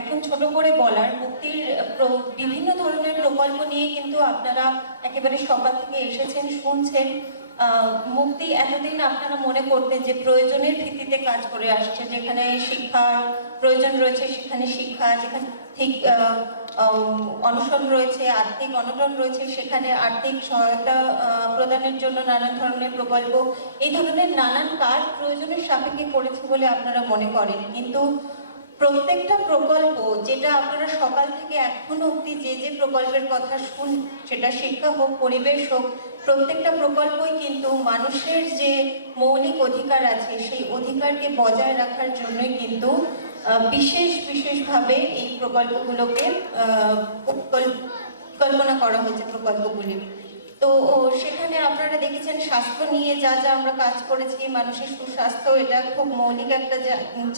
এখন ছোট করে বলার, মুক্তির বিভিন্ন ধরনের প্রকল্প নিয়ে কিন্তু আপনারা একেবারে সকাল থেকে এসেছেন, শুনছেন। মুক্তি এতদিন আপনারা মনে করতেন যে প্রয়োজনের ভিত্তিতে কাজ করে আসছে, যেখানে শিক্ষার প্রয়োজন রয়েছে সেখানে শিক্ষা, যেখানে ঠিক অনশন রয়েছে, আর্থিক অনটন রয়েছে সেখানে আর্থিক সহায়তা প্রদানের জন্য নানান ধরনের প্রকল্প, এই ধরনের নানান কাজ প্রয়োজনের সাপেক্ষে করেছে বলে আপনারা মনে করেন। কিন্তু প্রত্যেকটা প্রকল্প যেটা আপনারা সকাল থেকে এখনো অবধি যে প্রকল্পের কথা শুন, সেটা শিক্ষা হোক, পরিবেশ হোক, প্রত্যেকটা প্রকল্পই কিন্তু মানুষের যে মৌলিক অধিকার আছে সেই অধিকারকে বজায় রাখার জন্যই কিন্তু বিশেষভাবে এই প্রকল্পগুলোকে কল্পনা করা হয়েছে প্রকল্পগুলি। তো সেখানে আপনারা দেখেছেন স্বাস্থ্য নিয়ে যা আমরা কাজ করেছি, মানুষের সুস্বাস্থ্য এটা খুব মৌলিক একটা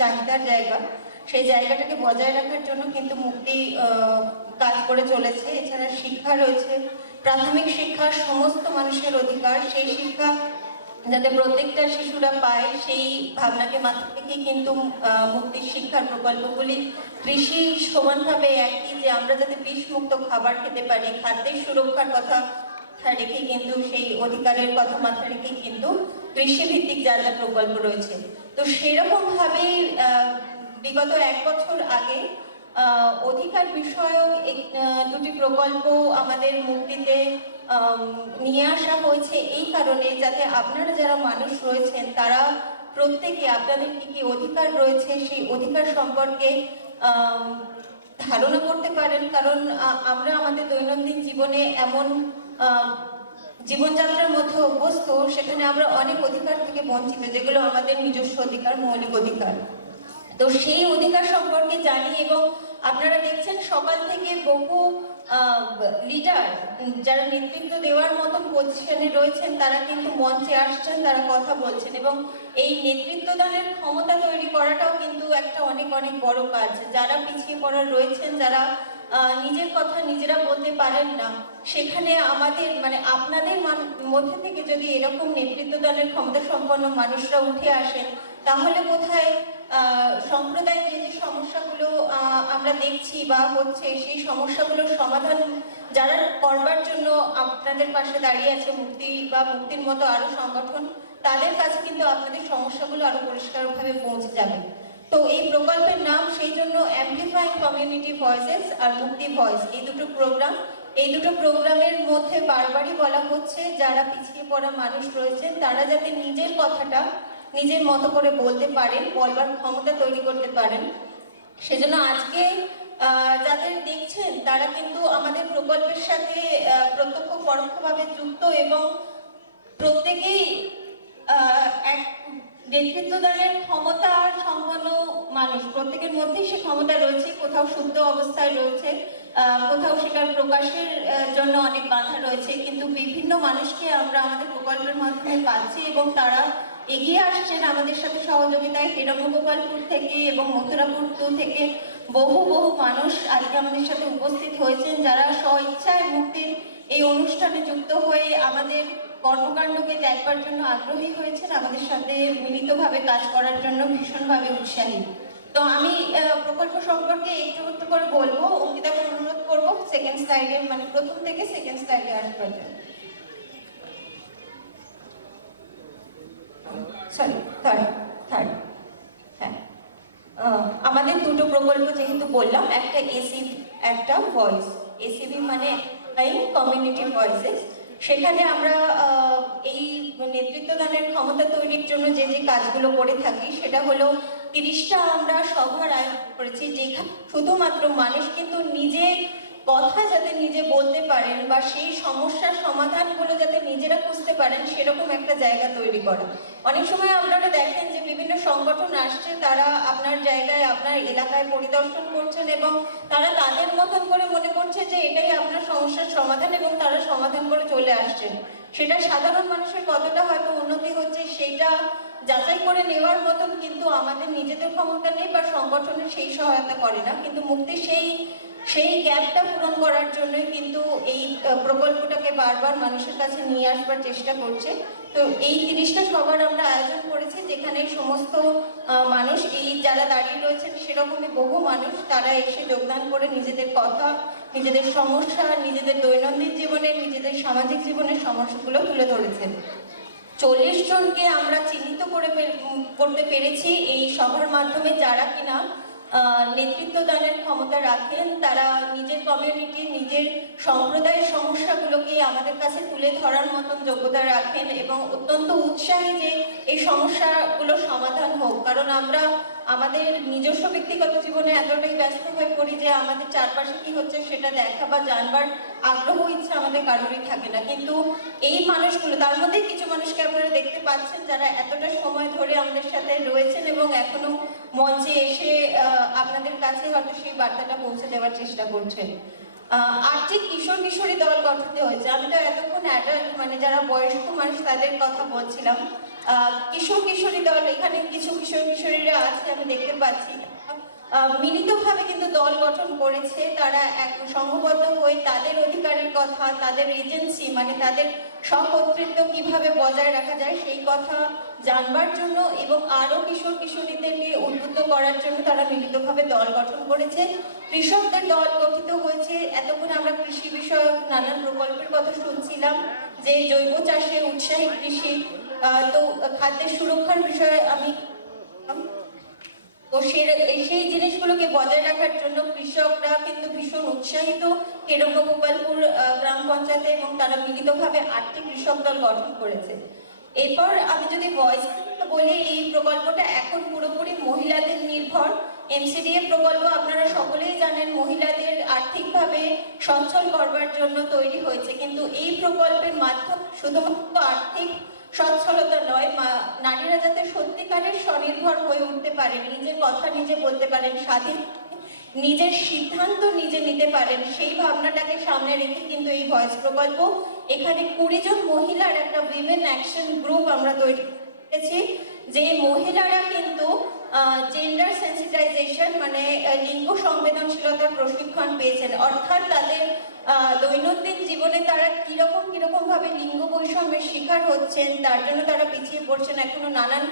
চাহিদার জায়গা, সেই জায়গাটাকে বজায় রাখার জন্য কিন্তু মুক্তি কাজ করে চলেছে। এছাড়া শিক্ষা রয়েছে, প্রাথমিক শিক্ষা সমস্ত মানুষের অধিকার, সেই শিক্ষা যাতে প্রত্যেকটা শিশুরা পায় সেই ভাবনাকে মাথা থেকে কিন্তু মুক্তির শিক্ষার প্রকল্পগুলি কৃষি সমানভাবে একই, যে আমরা যাতে বিষমুক্ত খাবার খেতে পারি, খাদ্যের সুরক্ষার কথা রেখে কিন্তু সেই অধিকারের কথা মাথায় রেখে কিন্তু কৃষিভিত্তিক যা প্রকল্প রয়েছে। তো সেরকম ভাবেই বিগত 1 বছর আগে অধিকার বিষয়ক দুটি প্রকল্প আমাদের মুক্তিতে নিয়ে আসা হয়েছে এই কারণে, যাতে আপনারা যারা মানুষ রয়েছেন তারা প্রত্যেকে আপনাদের কি অধিকার রয়েছে সেই অধিকার সম্পর্কে ধারণা করতে পারেন। কারণ আমরা আমাদের দৈনন্দিন জীবনে এমন জীবনযাত্রার মধ্যে অভ্যস্ত, সেখানে আমরা অনেক অধিকার থেকে বঞ্চিত, যেগুলো আমাদের নিজস্ব অধিকার, মৌলিক অধিকার। তো সেই অধিকার সম্পর্কে জানি এবং আপনারা দেখছেন সকাল থেকে বহু লিডার যারা নেতৃত্ব দেওয়ার মতন পজিশনে রয়েছেন তারা কিন্তু মঞ্চে আসছেন, তারা কথা বলছেন এবং এই নেতৃত্বদানের ক্ষমতা তৈরি করাটাও কিন্তু একটা অনেক বড় কাজ। যারা পিছিয়ে পড়া রয়েছেন, যারা নিজের কথা নিজেরা বলতে পারেন না, সেখানে আমাদের আপনাদের মধ্যে থেকে যদি এরকম নেতৃত্বদানের ক্ষমতা সম্পন্ন মানুষরা উঠে আসেন, তাহলে বোধহয় সম্প্রদায়ের যে সমস্যাগুলো আমরা দেখছি বা হচ্ছে, সেই সমস্যাগুলোর সমাধান যারা করবার জন্য আপনাদের পাশে দাঁড়িয়ে আছে মুক্তি বা মুক্তির মতো আরো সংগঠন, তাদের কাছে কিন্তু আপনাদের সমস্যাগুলো আরো পরিষ্কারভাবে পৌঁছে যাবে। তো এই প্রকল্পের নাম সেই জন্য অ্যাম্পলিফাইং কমিউনিটি ভয়েসেস আর মুক্তি ভয়েস, এই দুটো প্রোগ্রামের মধ্যে বারবারই বলা হচ্ছে যারা পিছিয়ে পড়া মানুষ রয়েছেন তারা যাতে নিজের কথাটা নিজের মতো করে বলতে পারেন, বলবার ক্ষমতা তৈরি করতে পারেন। সেজন্য আজকে যাদের দেখছেন তারা কিন্তু আমাদের প্রকল্পের সাথে প্রত্যক্ষ পরোক্ষভাবে যুক্ত এবং প্রত্যেকেই এক নেতৃত্বদানের ক্ষমতা সম্পন্ন মানুষ, প্রত্যেকের মধ্যেই সে ক্ষমতা রয়েছে, কোথাও শুদ্ধ অবস্থায় রয়েছে, কোথাও সেটার প্রকাশের জন্য অনেক বাধা রয়েছে, কিন্তু বিভিন্ন মানুষকে আমরা আমাদের প্রকল্পের মাধ্যমে পাচ্ছি এবং তারা এগিয়ে আসছেন আমাদের সাথে সহযোগিতায়। হিরণ্যগোপালপুর থেকে এবং মথুরাপুর থেকে বহু বহু মানুষ আজকে আমাদের সাথে উপস্থিত হয়েছেন, যারা স্বইচ্ছায় মুক্তির এই অনুষ্ঠানে যুক্ত হয়ে আমাদের কর্মকাণ্ডকে দেখবার জন্য আগ্রহী হয়েছেন, আমাদের সাথে মিলিতভাবে কাজ করার জন্য ভীষণভাবে উৎসাহী। তো আমি প্রকল্প সম্পর্কে একটু একটু করে বলবো। অঙ্কিতাকে অনুরোধ করবো সেকেন্ড স্লাইডে, মানে প্রথম থেকে সেকেন্ড স্লাইডে আসবার জন্য। Sorry, third. হ্যাঁ, আমাদের দুটো প্রকল্প যেহেতু বললাম, একটা এসিভি, একটা ভয়েস। এসিভি মানে কমিউনিটি ভয়েসেস। সেখানে আমরা এই নেতৃত্বদানের ক্ষমতা তৈরির জন্য যে যে কাজগুলো করে থাকি সেটা হলো 30টা আমরা সভার আয়োজন করেছি, যেখানে শুধুমাত্র মানুষ কিন্তু নিজে কথা যাতে নিজে বলতে পারেন বা সেই সমস্যার সমাধানগুলো যাতে নিজেরা খুঁজতে পারেন সেরকম একটা জায়গা তৈরি করা। অনেক সময় আপনারা দেখেন যে বিভিন্ন সংগঠন আসছে, তারা আপনার জায়গায় আপনার এলাকায় পরিদর্শন করছেন এবং তারা তাদের মতন করে মনে করছে যে এটাই আপনার সমস্যার সমাধান এবং তারা সমাধান করে চলে আসছেন। সেটা সাধারণ মানুষের কতটা হয়তো উন্নতি হচ্ছে সেইটা যাচাই করে নেওয়ার মতন কিন্তু আমাদের নিজেদের ক্ষমতা নেই বা সংগঠনের সেই সহায়তা করে না। কিন্তু মুক্তি সেই গ্যাপটা পূরণ করার জন্যই কিন্তু এই প্রকল্পটাকে বারবার মানুষের কাছে নিয়ে আসবার চেষ্টা করছে। তো এই 30টা সভার আমরা আয়োজন করেছি, যেখানে সমস্ত মানুষ, এই যারা দাঁড়িয়ে রয়েছেন সেরকমই বহু মানুষ, তারা এসে যোগদান করে নিজেদের কথা, নিজেদের সমস্যা, নিজেদের দৈনন্দিন জীবনের, নিজেদের সামাজিক জীবনের সমস্যাগুলো তুলে ধরেছেন। 40 জনকে আমরা চিহ্নিত করতে পেরেছি এই সভার মাধ্যমে, যারা কিনা নেতৃত্বদানের ক্ষমতা রাখেন। তারা নিজের কমিউনিটি, নিজের সম্প্রদায়ের সমস্যাগুলোকে আমাদের কাছে তুলে ধরার মতন যোগ্যতা রাখেন এবং অত্যন্ত উৎসাহী যে এই সমস্যাগুলো সমাধান হোক। কারণ আমরা আমাদের নিজস্ব ব্যক্তিগত জীবনে এতটাই ব্যস্ত হয়ে পড়ি যে আমাদের চারপাশে কি হচ্ছে সেটা দেখা বা জানবার আগ্রহ, ইচ্ছা আমাদের কারোরই থাকে না। কিন্তু এই মানুষগুলো, তার মধ্যে কিছু মানুষকে আপনারা দেখতে পাচ্ছেন যারা এতটা সময় ধরে আমাদের সাথে রয়েছেন এবং এখনো মঞ্চে এসে আপনাদের কাছে হয়তো সেই বার্তাটা পৌঁছে দেওয়ার চেষ্টা করছেন। আর্থিক কিশোর কিশোরী দল গঠিত হয়েছে। আমি তো এতক্ষণ অ্যাডাল্ট মানে যারা বয়স্ক মানুষ তাদের কথা বলছিলাম। কিশোর কিশোরী দল, এখানে কিছু কিশোর কিশোরীরা আছে আমি দেখতে পাচ্ছি, মিলিতভাবে কিন্তু দল গঠন করেছে। তারা এক সংঘবদ্ধ হয়ে তাদের অধিকারের কথা, তাদের এজেন্সি মানে তাদের স্বকর্তৃত্ব কিভাবে বজায় রাখা যায় সেই কথা জানবার জন্য এবং আরো কিশোর কিশোরীদেরকে উদ্বুদ্ধ করার জন্য তারা মিলিতভাবে দল গঠন করেছে। কৃষকদের দল গঠিত হয়েছে। এতক্ষণ আমরা কৃষি বিষয়ক নানান প্রকল্পের কথা শুনছিলাম, যে জৈব চাষে, উৎসাহী কৃষি, তো খাদ্যের সুরক্ষার বিষয়ে আমি তো সেই জিনিসগুলোকে বজায় রাখার জন্য কৃষকরা কিন্তু ভীষণ উৎসাহিত হিরণ্যগোপালপুর গ্রাম পঞ্চায়েতে এবং তারা মিলিতভাবে 8টি কৃষক দল গঠন করেছে। এরপর আমি যদি ভয়েস বলি, এই প্রকল্পটা এখন পুরোপুরি মহিলাদের নির্ভর। এমসিডিএ প্রকল্প আপনারা সকলেই জানেন মহিলাদের আর্থিকভাবে সচ্ছল করবার জন্য তৈরি হয়েছে, কিন্তু এই প্রকল্পের মাধ্যমে শুধুমাত্র আর্থিক সচ্ছলতা নয়, নারীরা যাতে সত্যিকারের স্বনির্ভর হয়ে উঠতে পারেন, নিজের কথা নিজে বলতে পারেন, স্বাধীন নিজের সিদ্ধান্ত নিজে নিতে পারেন, সেই ভাবনাটাকে সামনে রেখে কিন্তু এই ভয়েস প্রকল্প। এখানে 20 জন মহিলার একটা উইমেন অ্যাকশন গ্রুপ আমরা তৈরি করেছি, যে মহিলারা কিন্তু জেন্ডার সেন্সিটাইজেশন মানে লিঙ্গ সংবেদনশীলতার প্রশিক্ষণ পেয়েছেন। অর্থাৎ তাদের দৈনন্দিন জীবনে তারা কিরকম ভাবে লিঙ্গ বৈষম্যের শিকার হচ্ছেন, তার জন্য তারা পিছিয়ে পড়ছেন। এখনো নানান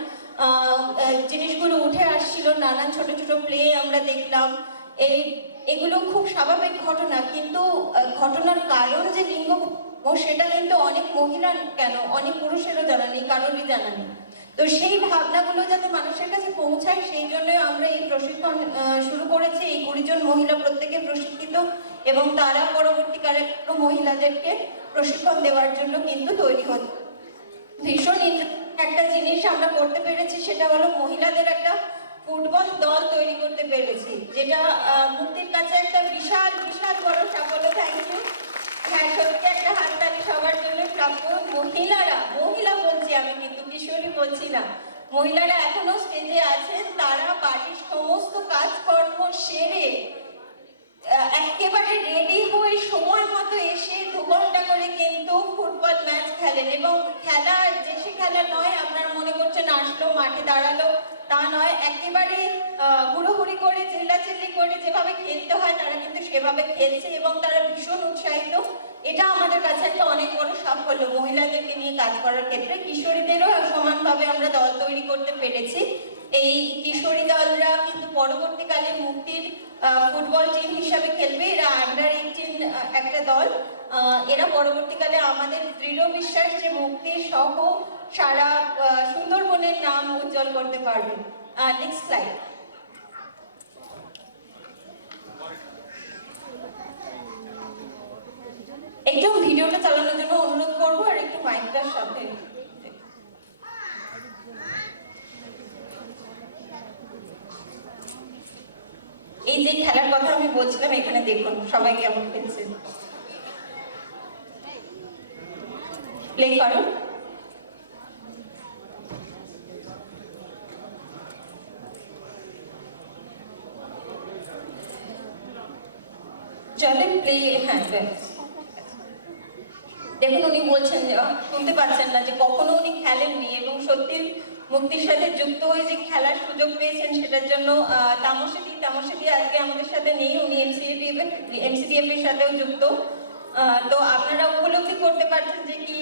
জিনিসগুলো উঠে আসছিল, নানান ছোট ছোট প্লে আমরা দেখলাম। এগুলো খুব স্বাভাবিক ঘটনা, কিন্তু ঘটনার কারণ যে লিঙ্গ সেটা কিন্তু অনেক মহিলা কেন অনেক পুরুষেরও জানা নেই, কারোরই জানা নেই। তো সেই ভাবনাগুলো যাতে মানুষের কাছে পৌঁছায় সেই জন্য আমরা এই প্রশিক্ষণ শুরু করেছি। এই 20 জন মহিলা প্রত্যেকে প্রশিক্ষিত এবং তারা পরবর্তীকালে মহিলাদেরকে প্রশিক্ষণ দেওয়ার জন্য কিন্তু তৈরি হচ্ছে। ভীষণ একটা জিনিস আমরা করতে পেরেছি, সেটা হলো মহিলাদের একটা ফুটবল দল তৈরি করতে পেরেছি, যেটা মুক্তির কাছে একটা বিশাল বিশাল বড় সাফল্য। Thank you. হ্যাঁ, সত্যি একটা হাততালি সবার জন্য প্রাপ্য। মহিলা বলছি আমি, কিন্তু কিশোরী বলছি না। মহিলারা এখনো স্টেজে আছেন, তারা বাড়ির সমস্ত কাজকর্ম সেরে একেবারে রেডি হয়ে সময় মতো এসে 2 ঘন্টা করে কিন্তু ফুটবল ম্যাচ খেলেন। এবং খেলা যে সে খেলা নয় আপনারা মনে করছেন আসলো মাঠে দাঁড়ালো, তা নয়, একেবারে হুড়োহুড়ি করে চিল্লাচিল্লি করে যেভাবে খেলতে হয় তারা কিন্তু সেভাবে খেলছে এবং তারা ভীষণ উৎসাহিত। এটা আমাদের কাছে একটা অনেক বড় সাফল্য মহিলাদেরকে নিয়ে কাজ করার ক্ষেত্রে। কিশোরীদেরও সমানভাবে আমরা দল তৈরি করতে পেরেছি। এই কিশোরী দলরা কিন্তু পরবর্তীকালে মুক্তির ফুটবল টিম হিসাবে খেলবে। এরা আন্ডার 18 একটা দল। এরা পরবর্তীকালে আমাদের দৃঢ় বিশ্বাস যে মুক্তির সহ সারা সুন্দরবনের নাম উজ্জ্বল করতে পারবে। Next slide. একটু ভিডিওটা চালানোর জন্য অনুরোধ করবো, আর একটু মাইকটার সাথে। এই যে খেলার কথা আমি বলছিলাম, এখানে দেখুন সবাই কেমন খেলছে। প্লে করো। চলে প্লে। হ্যাঁ, দেখুন উনি বলছেন যে শুনতে পাচ্ছেন না যে কখনো উনি খেলেননি এবং সত্যি মুক্তির সাথে যুক্ত হয়ে যে খেলার সুযোগ পেয়েছেন সেটার জন্য তামসিদি আজকে আমাদের সাথে নেই, উনি এমসিডিএফ এর সাথেও যুক্ত। তো আপনারা উপলব্ধি করতে পারছেন যে কি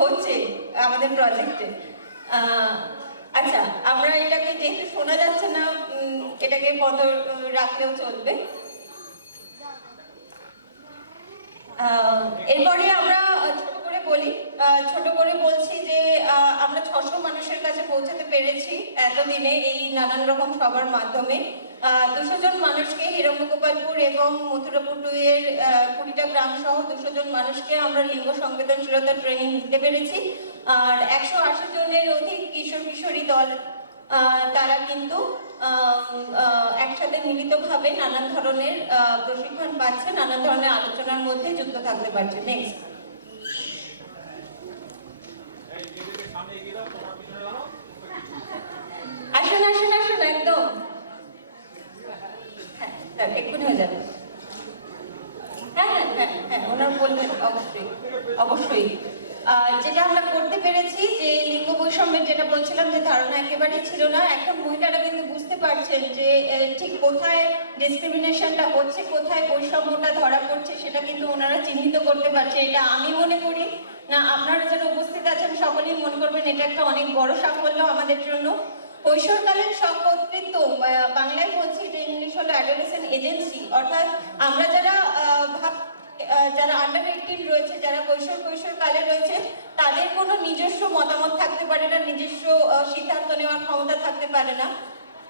হচ্ছে আমাদের প্রজেক্টে। আচ্ছা, আমরা এটাকে যেহেতু শোনা যাচ্ছে না, এটাকে বন্ধ রাখলেও চলবে। এরপরে আমরা ছোট করে বলছি যে আমরা 600 মানুষের কাছে পৌঁছাতে পেরেছি এতদিনে এই নানান রকম সবার মাধ্যমে। 200 জন মানুষকে হিরণ্যগোপালপুর এবং মথুরাপুর 2 এর 20টা গ্রাম সহ 200 জন মানুষকে আমরা লিঙ্গ সংবেদনশীলতা ট্রেনিং দিতে পেরেছি। আর 180 জনের অধিক কিশোর কিশোরী দল তারা কিন্তু একসাথে মিলিতভাবে নানান ধরনের প্রশিক্ষণ পাচ্ছে, নানান ধরনের আলোচনার মধ্যে যুক্ত থাকতে পারছে। নেক্সট। আসুন আসুন আসুন, একদম হ্যাঁ, এক্ষুনি হয়ে যাবে। হ্যাঁ হ্যাঁ হ্যাঁ হ্যাঁ, ওনার বলবেন অবশ্যই অবশ্যই। যেটা আমরা করতে পেরেছি যে লিঙ্গ বৈষম্যের যেটা বলছিলাম যে ধারণা একেবারেই ছিল না, এখন মহিলারা কিন্তু বুঝতে পারছেন যে ঠিক কোথায় ডিসক্রিমিনেশনটা হচ্ছে, কোথায় বৈষম্যটা ধরা পড়ছে সেটা কিন্তু ওনারা চিহ্নিত করতে পারছে। এটা আমি মনে করি না, আপনারা যারা উপস্থিত আছেন সকলেই মনে করবেন এটা একটা অনেক বড় সাফল্য আমাদের জন্য। কৈশোরকালীন সহকর্তৃত্ব, বাংলায় বলছি, এটা ইংলিশ হলো অ্যাডোলেসেন্ট এজেন্সি। অর্থাৎ আমরা যারা আন্ডার 18 রয়েছে, যারা কৈশোরকালে রয়েছে, তাদের কোনো নিজস্ব মতামত থাকতে পারে না, নিজস্ব সিদ্ধান্ত নেওয়ার ক্ষমতা থাকতে পারে না।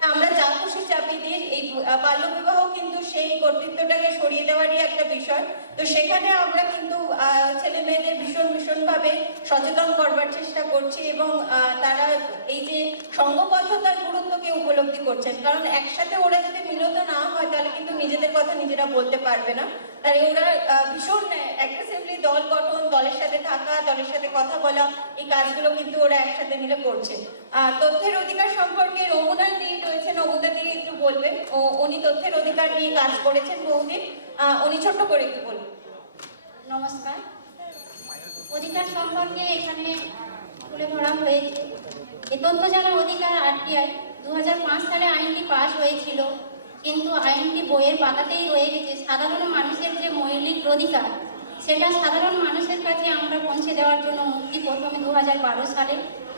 আমরা যা খুশি চাপিয়ে দিই। এই বাল্যবিবাহ কিন্তু সেই কর্তৃত্বটাকে সরিয়ে দেওয়ারই একটা বিষয়। তো সেখানে আমরা কিন্তু ছেলে মেয়েদের ভীষণভাবে সচেতন করবার চেষ্টা করছি এবং তারা এই যে সংঘবদ্ধতার গুরুত্বকে উপলব্ধি করছেন। কারণ একসাথে ওরা যদি মিলিত না হয় তাহলে কিন্তু নিজেদের কথা নিজেরা বলতে পারবে না। তাই ওরা ভীষণ অ্যাগ্রেসিভলি দল গঠন, দলের সাথে থাকা, দলের সাথে কথা বলা, এই কাজগুলো কিন্তু ওরা একসাথে মিলে করছে। তথ্যের অধিকার সম্পর্কে রমুনা দি রয়েছেন, রমুনা দি একটু বলবেন। উনি তথ্যের অধিকার নিয়ে কাজ করেছেন বহুদিন, উনি ছোট্ট করে একটু বলবেন। নমস্কার। অধিকার সম্পর্কে এখানে তুলে ধরা হয়েছে। এই তথ্য জানার অধিকার আরটিআই 2005 সালে আইনটি পাশ হয়েছিল, কিন্তু আইনটি বইয়ের পাতাতেই রয়ে গেছে। সাধারণ মানুষের যে মৌলিক অধিকার, সেটা সাধারণ মানুষের কাছে আমরা পৌঁছে দেওয়ার জন্য মুক্তি প্রথমে 2012 সালে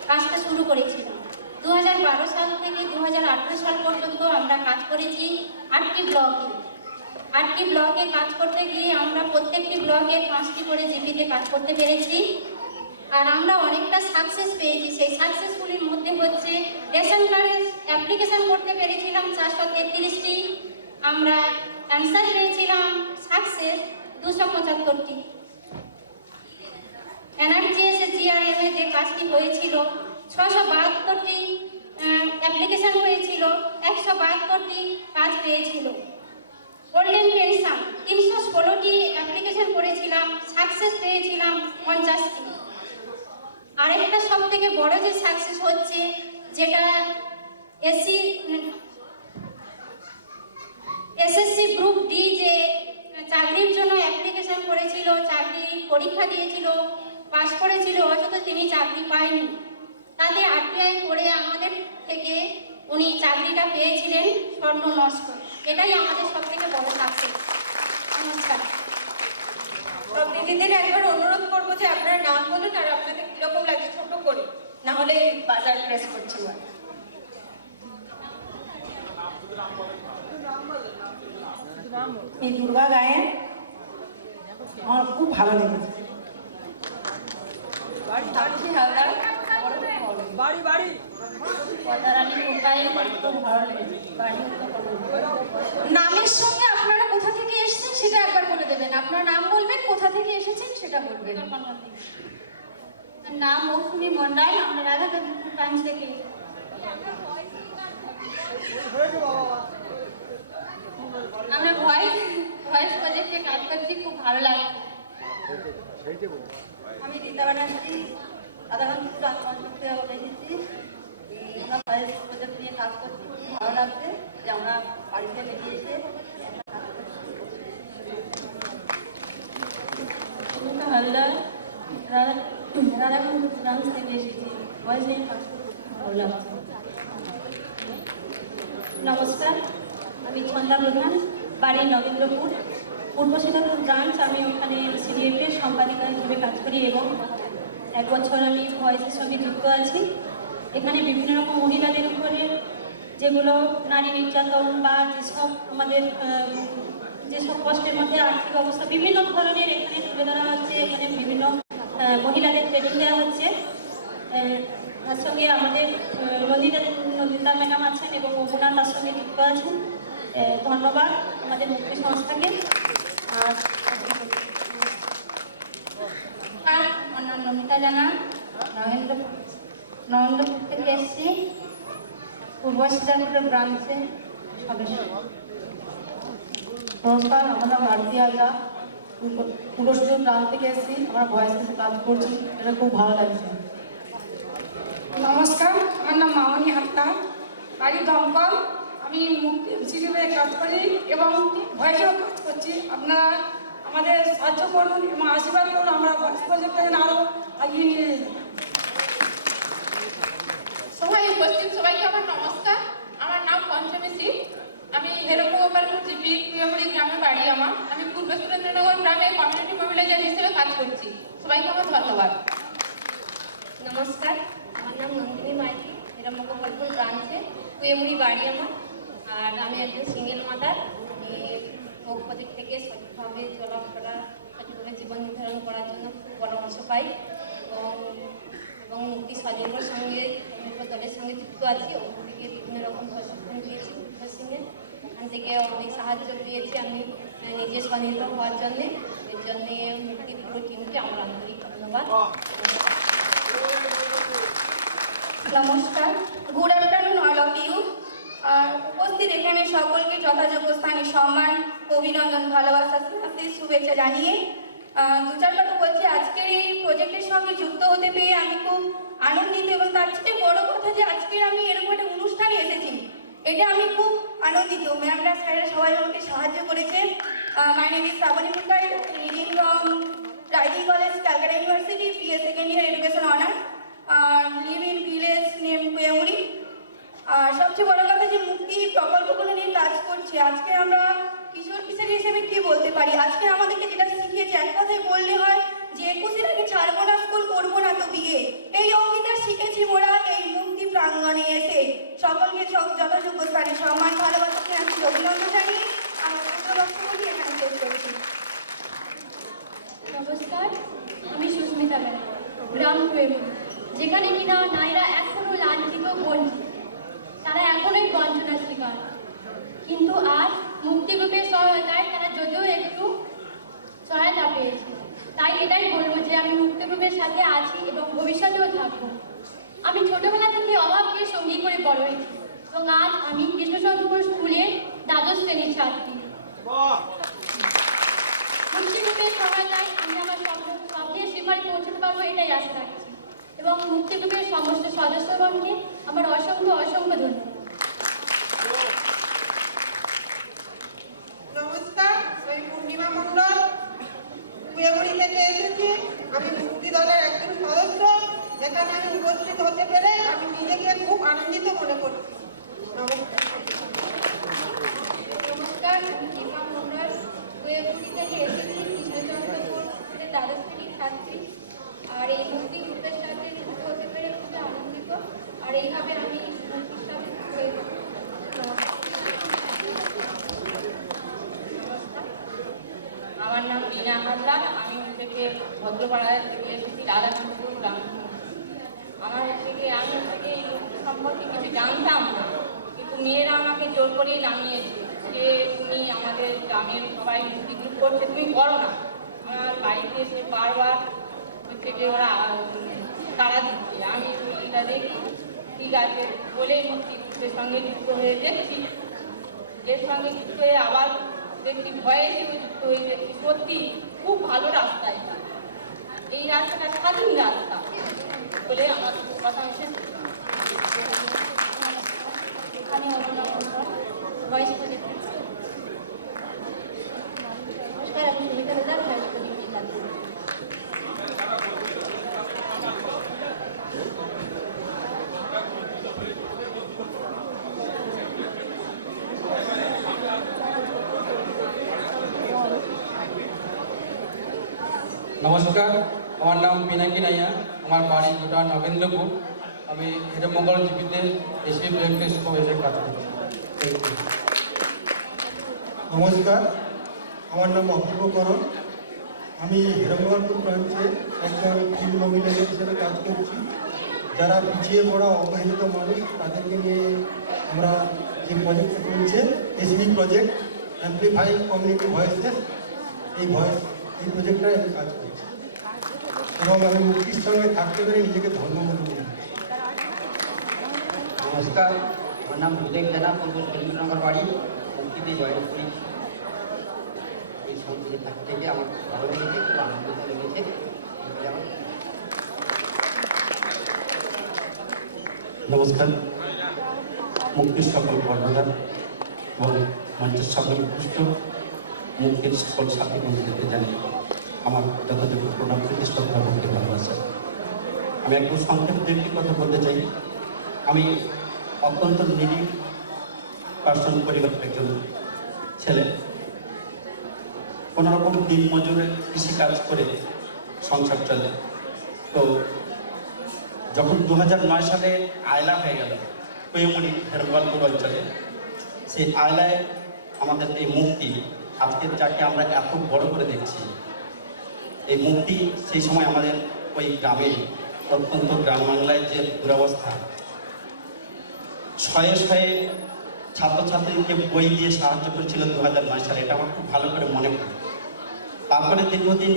কাজটা শুরু করেছিলাম। 2012 সাল থেকে 2018 সাল পর্যন্ত আমরা কাজ করেছি 8টি ব্লকে। 8টি ব্লকে কাজ করতে গিয়ে আমরা প্রত্যেকটি ব্লকে 5টি করে জিপিতে কাজ করতে পেরেছি। আর আমরা অনেকটা সাকসেস পেয়েছি। সেই সাকসেসগুলির মধ্যে হচ্ছে রেশন কার্ডের অ্যাপ্লিকেশন করতে পেরেছিলাম 433টি, আমরা অ্যান্সার পেয়েছিলাম সাকসেস 275টি। এনআরজিএস জিআরএম এ যে কাজটি হয়েছিল 672টি অ্যাপ্লিকেশন হয়েছিল, 172টি কাজ পেয়েছিল। গোল্ডেন পেনশন 316টি অ্যাপ্লিকেশন করেছিলাম, সাকসেস পেয়েছিলাম 50টি। আরেকটা সব থেকে বড় যে সাকসেস হচ্ছে যেটা এসএসসি গ্রুপ ডি যে চাকরির জন্য অ্যাপ্লিকেশন করেছিল, চাকরি পরীক্ষা দিয়েছিল, পাস করেছিল, অথচ তিনি চাকরি পায়নি। তাতে আরটিআই করে আমাদের থেকে উনি চাকরিটা পেয়েছিলেন স্বর্ণ নষ্ট। এটাই আমাদের সব থেকে বড় সাকসেস। নমস্কার। সব দিদিদের একবার অনুরোধ করবো যে আপনারা নাম বলুন আর আপনাদের কিরকম লাগে ছোট করে, না হলে বাজার প্রেস করছি। এই দুর্গা গায়েন আমার খুব ভালো লেগেছে। নামের সঙ্গে আপনারা কোথা থেকে এসেছেন সেটা একবার বলে দেবেন। আপনার নাম বলবেন, কোথা থেকে এসেছেন সেটা বলবেন। নাম মৌসুমী মন্ডল, আমরা রাধাকান্তপুর ব্রাঞ্চ থেকে। আমরা ভয়েস প্রজেক্টে কাজ করছি, খুব ভালো লাগে। আমি রীতা ব্যানার্জি, রাধাকান্তপুর ব্রাঞ্চ থেকে এসেছি। আমরা ভয়েস প্রজেক্ট নিয়ে কাজ করছি, খুব ভালো লাগছে যে আমরা বাড়িতে লেগে এসে হালদার, রাধাকান্তপুর ব্রাঞ্চ থেকে এসেছি। ভয়েস নিয়ে কাজ করছি, খুব ভালো লাগছে। নমস্কার, আমি ছন্দা প্রধান, বাড়ি নগেন্দ্রপুর, পূর্ব সিদ্ধাপুর ব্রাঞ্চ। আমি ওখানে সিডিএফের সম্পাদিকা হিসেবে কাজ করি এবং 1 বছর আমি ভয়েসের সঙ্গে যুক্ত আছি। এখানে বিভিন্ন রকম মহিলাদের উপরে যেগুলো নারী নির্যাতন বা যেসব আমাদের যেসব কষ্টের মধ্যে আর্থিক অবস্থা বিভিন্ন ধরনের এখানে তুলে ধরা হচ্ছে। এখানে বিভিন্ন মহিলাদের ট্রেনিং দেওয়া হচ্ছে। তার সঙ্গে আমাদের নন্দিতা ম্যাডাম আছেন এবং অবনা তার সঙ্গে যুক্ত আছেন। ধন্যবাদ আমাদের মুক্তি সংস্থাকে। আর আমার নাম নমিতা জানা, নরেন্দ্রপুর থেকে এসেছি, পূর্ব সিদ্ধাপুরের ব্রাঞ্চে সদস্য। নমস্কার, আমার নাম মারুতি হালদার, পূর্ব সিদ্ধাপুর ব্রাঞ্চ থেকে এসেছি। আমরা ভয়েসে কাজ করছি, এটা খুব ভালো লাগছে। নমস্কার, আমার নাম মামনি হাত্তা, বাড়ি দমকল। আমি হিসেবে কাজ করি এবং ভয়েসেও কাজ করছি। আপনারা আমাদের সাহায্য করুন এবং আশীর্বাদ করুন, আমরা ভয়েস প্রজেক্টটা যেন আরও এগিয়ে নিয়ে যাই। সবাই উপস্থিত সবাইকে আমার নমস্কার। আমার নাম পঞ্চমী শিব, আমি হেরোগোপালপুর জিপি কুয়ামুড়ি গ্রামে বাড়ি আমার। আমি পূর্ব সুরেন্দ্রনগর গ্রামে কমিউনিটি মোবিলাইজার হিসেবে কাজ করছি। সবাইকে আমার ধন্যবাদ। নমস্কার, আমার নাম নন্দিনী মাইতি, হেরোগোপালপুর ব্রাঞ্চে কুয়ামুড়ি বাড়ি আমার। আর আমি একজন সিঙ্গেল মাদার। আমি ভোগ প্রজেক্ট থেকে সঠিকভাবে চলাফেরা, সঠিকভাবে জীবন নির্ধারণ করার জন্য পরামর্শ পাই এবং মুক্তি স্বনির্ভর সঙ্গে দলের সঙ্গে যুক্ত আছি। ওখান থেকে বিভিন্ন রকম প্রশিক্ষণ পেয়েছি মুক্তি সিংহে, ওখান থেকে অনেক সাহায্য পেয়েছি আমি নিজে স্বনির্ভর হওয়ার জন্যে। এর জন্যে মুক্তি পুরো টিমকে আমার আন্তরিক ধন্যবাদ। নমস্কার, good afternoon all of you. আর উপস্থিত এখানে সকলকে যথাযোগ্য স্থানে সম্মান, অভিনন্দন, ভালোবাসা, শুভেচ্ছা জানিয়ে 2-4 কথা বলছি। আজকের এই প্রজেক্টের সঙ্গে যুক্ত হতে পেরে আমি খুব আনন্দিত এবং তার চেয়ে বড় কথা যে আজকে আমি এরকম একটা অনুষ্ঠানে এসেছি, এটা আমি খুব আনন্দিত। ম্যামরা, স্যারেরা সবাই আমাকে সাহায্য করেছে। My name is Shrabani Mukhar, leading from riding college, Calcutta university, BA second year education honours, live in village name Kuamuri. আর সবচেয়ে বড় কথা যে মুক্তি প্রকল্পগুলো নিয়ে কাজ করছে। আজকে আমরা কিশোর কিশোরী হিসেবে কি বলতে পারি, আজকে আমাদেরকে যেটা শিখিয়েছে, এক কথায় বললে হয় যে 21-এর আগে ছাড়বো না স্কুল, করবো না তো বিয়ে। এই অঙ্গীকার শিখেছি মোরা এই মুক্তি প্রাঙ্গণে এসে। সকলকে যথাযোগ্য স্থানে সম্মান, ভালোবাসাকে আমি অভিনন্দন জানিয়ে আমার বক্তব্য এখানে শেষ করেছি। নমস্কার, আমি সুস্মিতা ম্যাডাম, গ্রাম কুয়ামুড়ি, যেখানে কিনা নারীরা এখনো লাঞ্ছিত, বঞ্চিত, তারা এখনোই বঞ্চনার শিকার। কিন্তু আজ মুক্তিগ্রুপের সহায়তায় তারা যদিও একটু সহায়তা পেয়েছে। তাই এটাই বলবো যে আমি মুক্তিগ্রুপের সাথে আছি এবং ভবিষ্যতেও থাকবো। আমি ছোটবেলা থেকে অভাবকে সঙ্গী করে বড় হয়েছি এবং আজ আমি কৃষ্ণচন্দ্রপুর স্কুলের দ্বাদশ শ্রেণীর ছাত্রী। মুক্তিগ্রুপের সহায়তায় আমি আমার স্বপ্নের শিখরে পৌঁছতে পারবো, এটাই আশা রাখছি। এবং মুক্তি গ্রুপের সমস্ত সদস্যগণকে আমার অসংখ্য অসংখ্য ধন্যবাদ। নমস্কার, আমি পূর্ণিমা মণ্ডল কুয়েমুড়ি থেকে এসেছি। আমি মুক্তি দলের একজন সদস্য। এখানে আমি উপস্থিত হতে পেরে আমি নিজেকে খুব আনন্দিত মনে করছি। নমস্কার, আমি দীপা মণ্ডল কুয়েমুড়ি থেকে এসেছি, কৃষ্ণচন্দ্রপুর দ্বাদশ শ্রেণীর ছাত্রী। আর এই মুক্তি গ্রুপের সাথে যুক্ত হতে পেরে খুবই আনন্দিত। আর এইভাবে আমি মুক্তির সাথে যুক্ত হয়ে গেছি। আমার নাম রিনা হাজরা, আমি থেকে ভদ্রপাড়ায় থেকে এসেছি, রাধাকান্তপুর গ্রাম। আমি এই মুক্তি সম্পর্কে কিছু জানতাম না, কিন্তু মেয়েরা আমাকে জোর করেই নামিয়েছে যে তুমি আমাদের গ্রামের সবাই মুক্তি গ্রুপ করছে, তুমি করো না। আমার বাড়িতে এসে বারবার হচ্ছে যে ওরা তাড়া দিচ্ছে। আমি এটা দেখি ঠিক আছে বলে মুক্তি গ্রুপের সঙ্গে যুক্ত হয়ে দেখছি। এর সঙ্গে যুক্ত হয়ে আবার দেখছি ভয়ে হিসেবে যুক্ত হয়ে দেখছি সত্যি খুব ভালো রাস্তা এটা। এই রাস্তাটা স্বাধীন রাস্তা বলে আমার কথা হচ্ছে। এখানে ভয়েস প্রজেক্ট। নমস্কার, আমি সুমিতা দাদার ভয়েস প্রজেক্টের ছাত্রী। নমস্কার, আমার নাম পিনাকি নাইয়া, আমার বাড়ি গোটা নগেন্দ্রপুর। আমি হিরমঙ্গল জিপিতে এসি ব্যাংকের সুপারভাইজার কাজ করছি। নমস্কার, আমার নাম অপূর্ব করণ। আমি হিরমঙ্গলপুর ব্রাঞ্চে একজন ফিল্ড মোবিলাইজার হিসেবে কাজ করছি। যারা পিছিয়ে পড়া অবহেলিত মানুষ তাদেরকে নিয়ে আমরা যে প্রজেক্ট চলছে SB project amplify community voices, এই প্রজেক্টটায় আমি কাজ করছি এবং আমি মুক্তির সঙ্গে থাকতে পেরে নিজেকে ধন্য মনে করি। নমস্কার, আমার নাম বিবেক জানা, পূর্ব সুরেন্দ্রনগর বাড়ি, মুক্তিতে জয়েন করেছি। এই সঙ্গে থাকতে থেকে আমার ভালো লেগেছে, খুব আনন্দিত লেগেছে। নমস্কার, মুক্তির সকল কর্মদার এবং মঞ্চের সকল পুষ্ট মুক্তির সকল সাথী বন্ধুদেরকে জানিয়ে আমার যথাযথ প্রণাম থেকে শ্রদ্ধা ভক্তি ভালোবাসা। আমি একদম সংক্ষেপে একটি কথা বলতে চাই। আমি অত্যন্ত নিরীহ পার্সন পরিবারের একজন ছেলে। কোনোরকম দিন মজুরের কৃষিকাজ করে সংসার চলে। তো যখন 2009 সালে আয়লা হয়ে গেল কুয়েমুড়ি হেরগোয়ালপুর অঞ্চলে, সেই আয়লায় আমাদের এই মুক্তি আজকের যাকে আমরা এত বড় করে দেখছি, এই মুক্তি সেই সময় আমাদের ওই গ্রামে প্রত্যন্ত গ্রাম বাংলায় যে দুরবস্থা, শয়ে শয়ে ছাত্রছাত্রীকে বই দিয়ে সাহায্য করেছিল 2009 সালে, এটা আমার খুব ভালো করে মনে পড়ে। তারপরে দীর্ঘদিন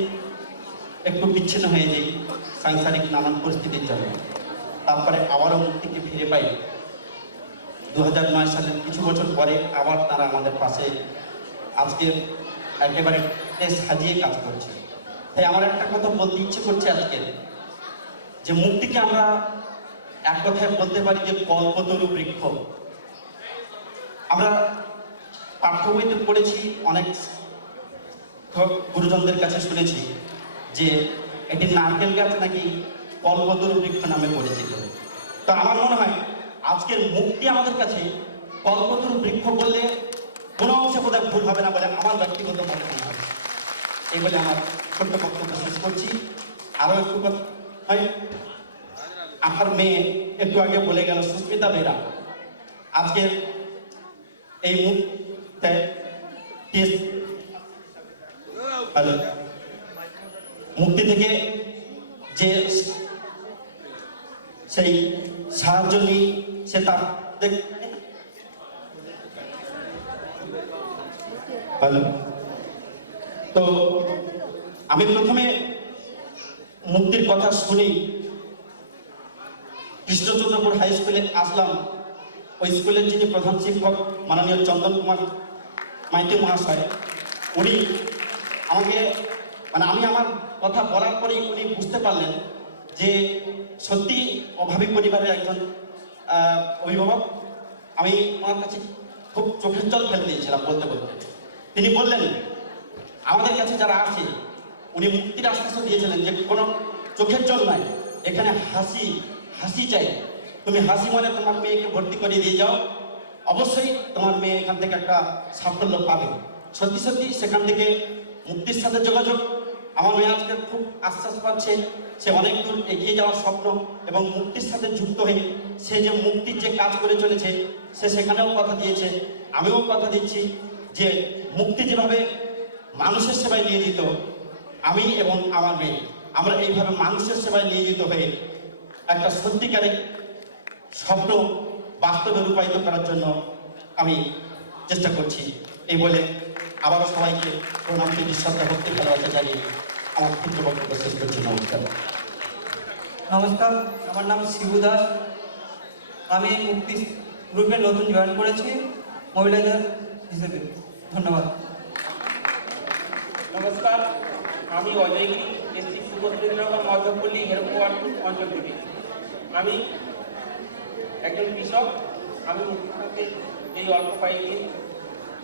একটু বিচ্ছিন্ন হয়ে যাই সাংসারিক নানান পরিস্থিতির জন্য। তারপরে আবারও মুক্তিকে ফিরে পাই 2009 সালের কিছু বছর পরে। আবার তারা আমাদের পাশে আজকে একেবারে সাজিয়ে কাজ করছে। তাই আমার একটা কথা বলতে ইচ্ছে করছে আজকে, যে মুক্তিকে আমরা এক কথায় বলতে পারি যে কল্পতরু বৃক্ষ। আমরা পাঠ্য বইতে পড়েছি, অনেক গুরুজনদের কাছে শুনেছি যে এটি নারকেল গাছ নাকি কল্পতরু বৃক্ষ নামে পরিচিত। তো আমার মনে হয় আজকের মুক্তি আমাদের কাছে কল্পতরু বৃক্ষ বললে কোনো অংশে বোধহয় ভুল হবে না বলে আমার ব্যক্তিগত মনে হয়। এই বলে আমার ছোট্ট বক্তব্য শেষ করছি। আরও একটু কথা হয়, আমার মেয়ে একটু আগে বলে গেল, সুস্মিতা বেরা আজকের এই মুহূর্তে মুক্তি থেকে যে সেই সাহায্য নিই, সে তার তো আমি প্রথমে মুক্তির কথা শুনি কৃষ্ণচন্দ্রপুর হাই স্কুলে আসলাম। ওই স্কুলের যিনি প্রধান শিক্ষক মাননীয় চন্দন কুমার মাইতি মহাশয়, উনি আমাকে আমি আমার কথা বলার পরেই উনি বুঝতে পারলেন যে সত্যি অভাবী পরিবারের একজন অভিভাবক। আমি ওনার কাছে খুব চোখের জল ফেলে দিয়েছিলাম বলতে বলতে। তিনি বললেন আমাদের কাছে যারা আসে, উনি মুক্তির আশ্বাসও দিয়েছিলেন যে কোনো চোখের জল নয়, এখানে হাসি চাই। তুমি হাসি মনে তোমার মেয়েকে ভর্তি করে দিয়ে যাও, অবশ্যই তোমার মেয়ে এখান থেকে একটা সাফল্য পাবে। সত্যি সত্যি সেখান থেকে মুক্তির সাথে যোগাযোগ, আমার মেয়ে আজকে খুব আশ্বাস পাচ্ছে সে অনেক দূর এগিয়ে যাওয়ার স্বপ্ন, এবং মুক্তির সাথে যুক্ত হয়ে সে যে মুক্তির যে কাজ করে চলেছে সে সেখানেও কথা দিয়েছে। আমিও কথা দিচ্ছি যে মুক্তি যেভাবে মানুষের সেবায় নিয়োজিত, আমি এবং আমার মেয়ে আমরা এইভাবে মানুষের সেবায় নিয়োজিত হয়ে একটা সত্যিকারের স্বপ্ন বাস্তবে রূপায়িত করার জন্য আমি চেষ্টা করছি। এই বলে আবারও সবাইকে প্রণাম, শ্রদ্ধা, ভক্তি, ভালোবাসা জানিয়ে আমার ক্ষুদ্র বক্তব্য শেষ করছি। নমস্কার। নমস্কার, আমার নাম শিবু দাস। আমি মুক্তি গ্রুপে নতুন জয়েন করেছি মহিলাদের হিসেবে। ধন্যবাদ। নমস্কার, আমি অজয়গিরি, ডিস্ট্রিক্ট পূর্ব সুরেন্দ্রনগর, মধ্যপল্লী, হেরমকুয়ারপুর অঞ্চল থেকে। আমি একজন কৃষক। আমি মুক্তিতে এই অল্প কয়েকদিন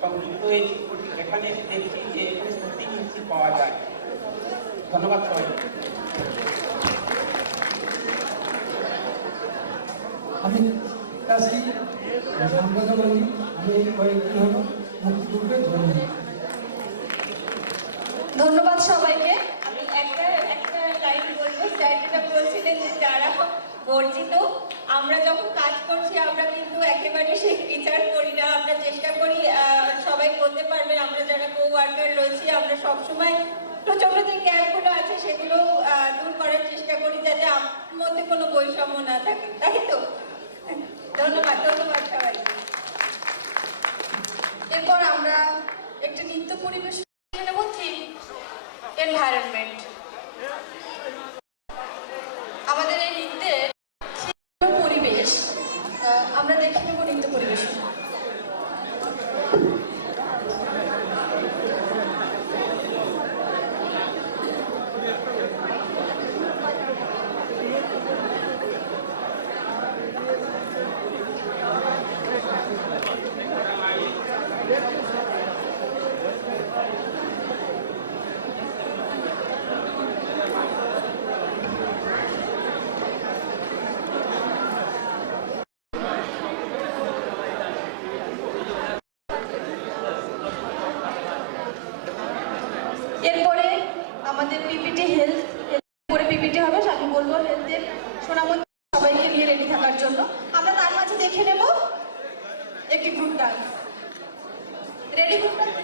সংযুক্ত হয়েছি। এখানে এসে দেখছি যে এখানে সত্যি মুক্তি পাওয়া যায়। ধন্যবাদ সবাইকে। আমি চাষি সম্পাদক, আমি কয়েকদিন হলো মুক্তি গ্রুপে জয়েন। ধন্যবাদ সবাইকে। আমি একটা লাইন বলবো। স্যার যেটা বলছিলেন যে যারা বর্জিত, আমরা যখন কাজ করছি আমরা কিন্তু একেবারে সেই বিচার করি না, আমরা চেষ্টা করি, সবাই বলতে পারবেন আমরা যারা কো ওয়ার্কার রয়েছি আমরা সবসময় ছোট যে গ্যাপগুলো আছে সেগুলো দূর করার চেষ্টা করি যাতে আপনার মধ্যে কোনো বৈষম্য না থাকে, তাই তো? ধন্যবাদ সবাই। এরপর আমরা একটি নৃত্য পরিবেশ নেব, থিম এনভায়রনমেন্ট। আমাদের এই নৃত্যের পরিবেশ, আমরা দেখে নেব নৃত্য পরিবেশ। এরপরে আমাদের পিপিটি হেলথ করে পিপিটি হবে। আমি বলবো হেলথের সোনামণি সবাইকে নিয়ে রেডি থাকার জন্য। আমরা তার মাঝে দেখে নেব একটি group dance. Ready group dance.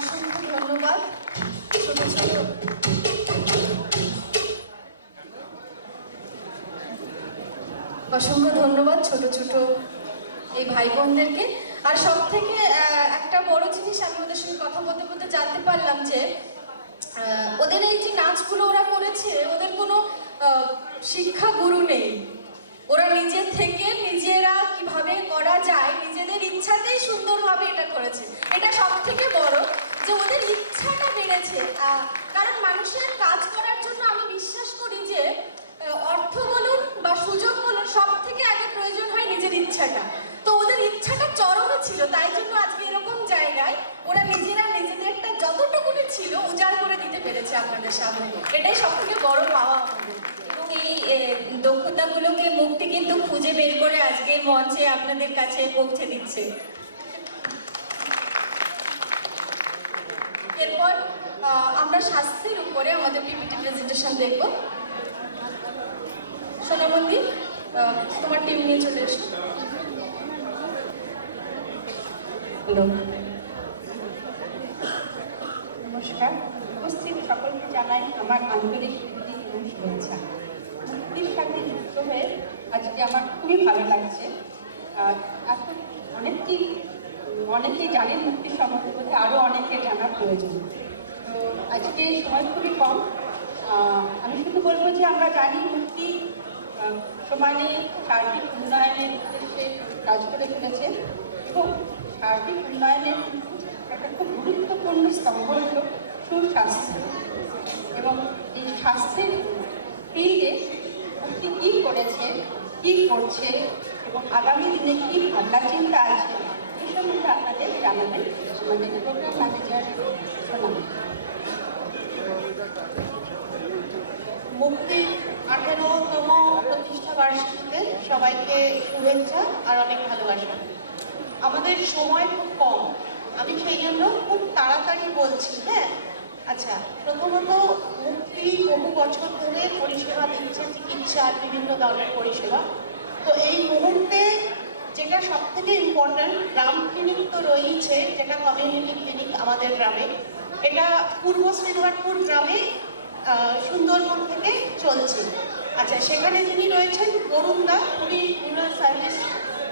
অসংখ্য ধন্যবাদ। ছোট ছোট অসংখ্য ধন্যবাদ ছোট ছোট এই ভাই বোনদেরকে। আর সব থেকে একটা বড় জিনিস আমি ওদের সঙ্গে কথা বলতে বলতে জানতে পারলাম যে ওদের এই যে নাচগুলো ওরা করেছে, ওদের কোনো শিক্ষা গুরু নেই। ওরা নিজের থেকে নিজেরা কিভাবে করা যায় নিজেদের ইচ্ছাতেই সুন্দরভাবে এটা করেছে। এটা সব থেকে বড় যে ওদের ইচ্ছাটা বেড়েছে। কারণ মানুষের কাজ করার জন্য আমি বিশ্বাস করি যে অর্থ বলুন বা সুযোগ বলুন, সব থেকে আগে প্রয়োজন হয় নিজের ইচ্ছাটা। তো ওদের ইচ্ছাটা চরমে ছিল, তাই জন্য আজকে এরকম জায়গায় ওরা নিজেরা নিজেদেরটা যতটুকুনি ছিল উজাড় করে দিতে পেরেছে আপনাদের সামনে। এটাই সব থেকে বড় পাওয়া আমাদের। এবং এই দক্ষতাগুলোকে মুক্তি কিন্তু খুঁজে বের করে আজকের মঞ্চে আপনাদের কাছে পৌঁছে দিচ্ছে। এরপর আমরা স্বাস্থ্যের উপরে আমাদের পিপিটি প্রেজেন্টেশন দেখব। সোনামন্দি, তোমার টিম নিয়ে চলে এসো। নমস্কার, উপস্থিত সকলকে জানাই আমার আন্তরিক প্রীতি এবং শুভেচ্ছা। মুক্তির সাথে যুক্ত হয়ে আজকে আমার খুবই ভালো লাগছে। আর এখন অনেকেই জানেন মুক্তি সম্বন্ধে, বলতে আরও অনেকে জানার প্রয়োজন। তো আজকে সময় খুবই কম। আমি শুধু বলবো যে আমরা জানি মুক্তি সমানে সার্বিক উন্নয়নের উদ্দেশ্যে কাজ করে চলেছে এবং সার্বিক উন্নয়নের একটা খুব গুরুত্বপূর্ণ স্তম্ভ হল সুস্বাস্থ্য। এবং এই স্বাস্থ্যের ফিল্ডে মুক্তি কী করেছে, কী করছে এবং আগামী দিনে কী ভাবনা চিন্তা আছে এই সম্বন্ধে আপনাদের জানাবেন আমাদের প্রোগ্রাম ম্যানেজার সোনাম। মুক্তির 18তম প্রতিষ্ঠা বার্ষিকীতে সবাইকে শুভেচ্ছা আর অনেক ভালোবাসা। আমাদের সময় খুব কম, আমি সেই জন্য খুব তাড়াতাড়ি বলছি। হ্যাঁ, আচ্ছা, প্রথমত মুক্তি বহু বছর ধরে পরিষেবা দিচ্ছে, চিকিৎসার বিভিন্ন ধরনের পরিষেবা। তো এই মুহূর্তে যেটা সব থেকে ইম্পর্ট্যান্ট, গ্রাম ক্লিনিক তো রয়েছে, যেটা কমিউনিটি ক্লিনিক আমাদের গ্রামে। এটা পূর্ব শ্রীধরপুর গ্রামে সুন্দরবন থেকে চলছে। আচ্ছা, সেখানে যিনি রয়েছেন বরুণদা, উনি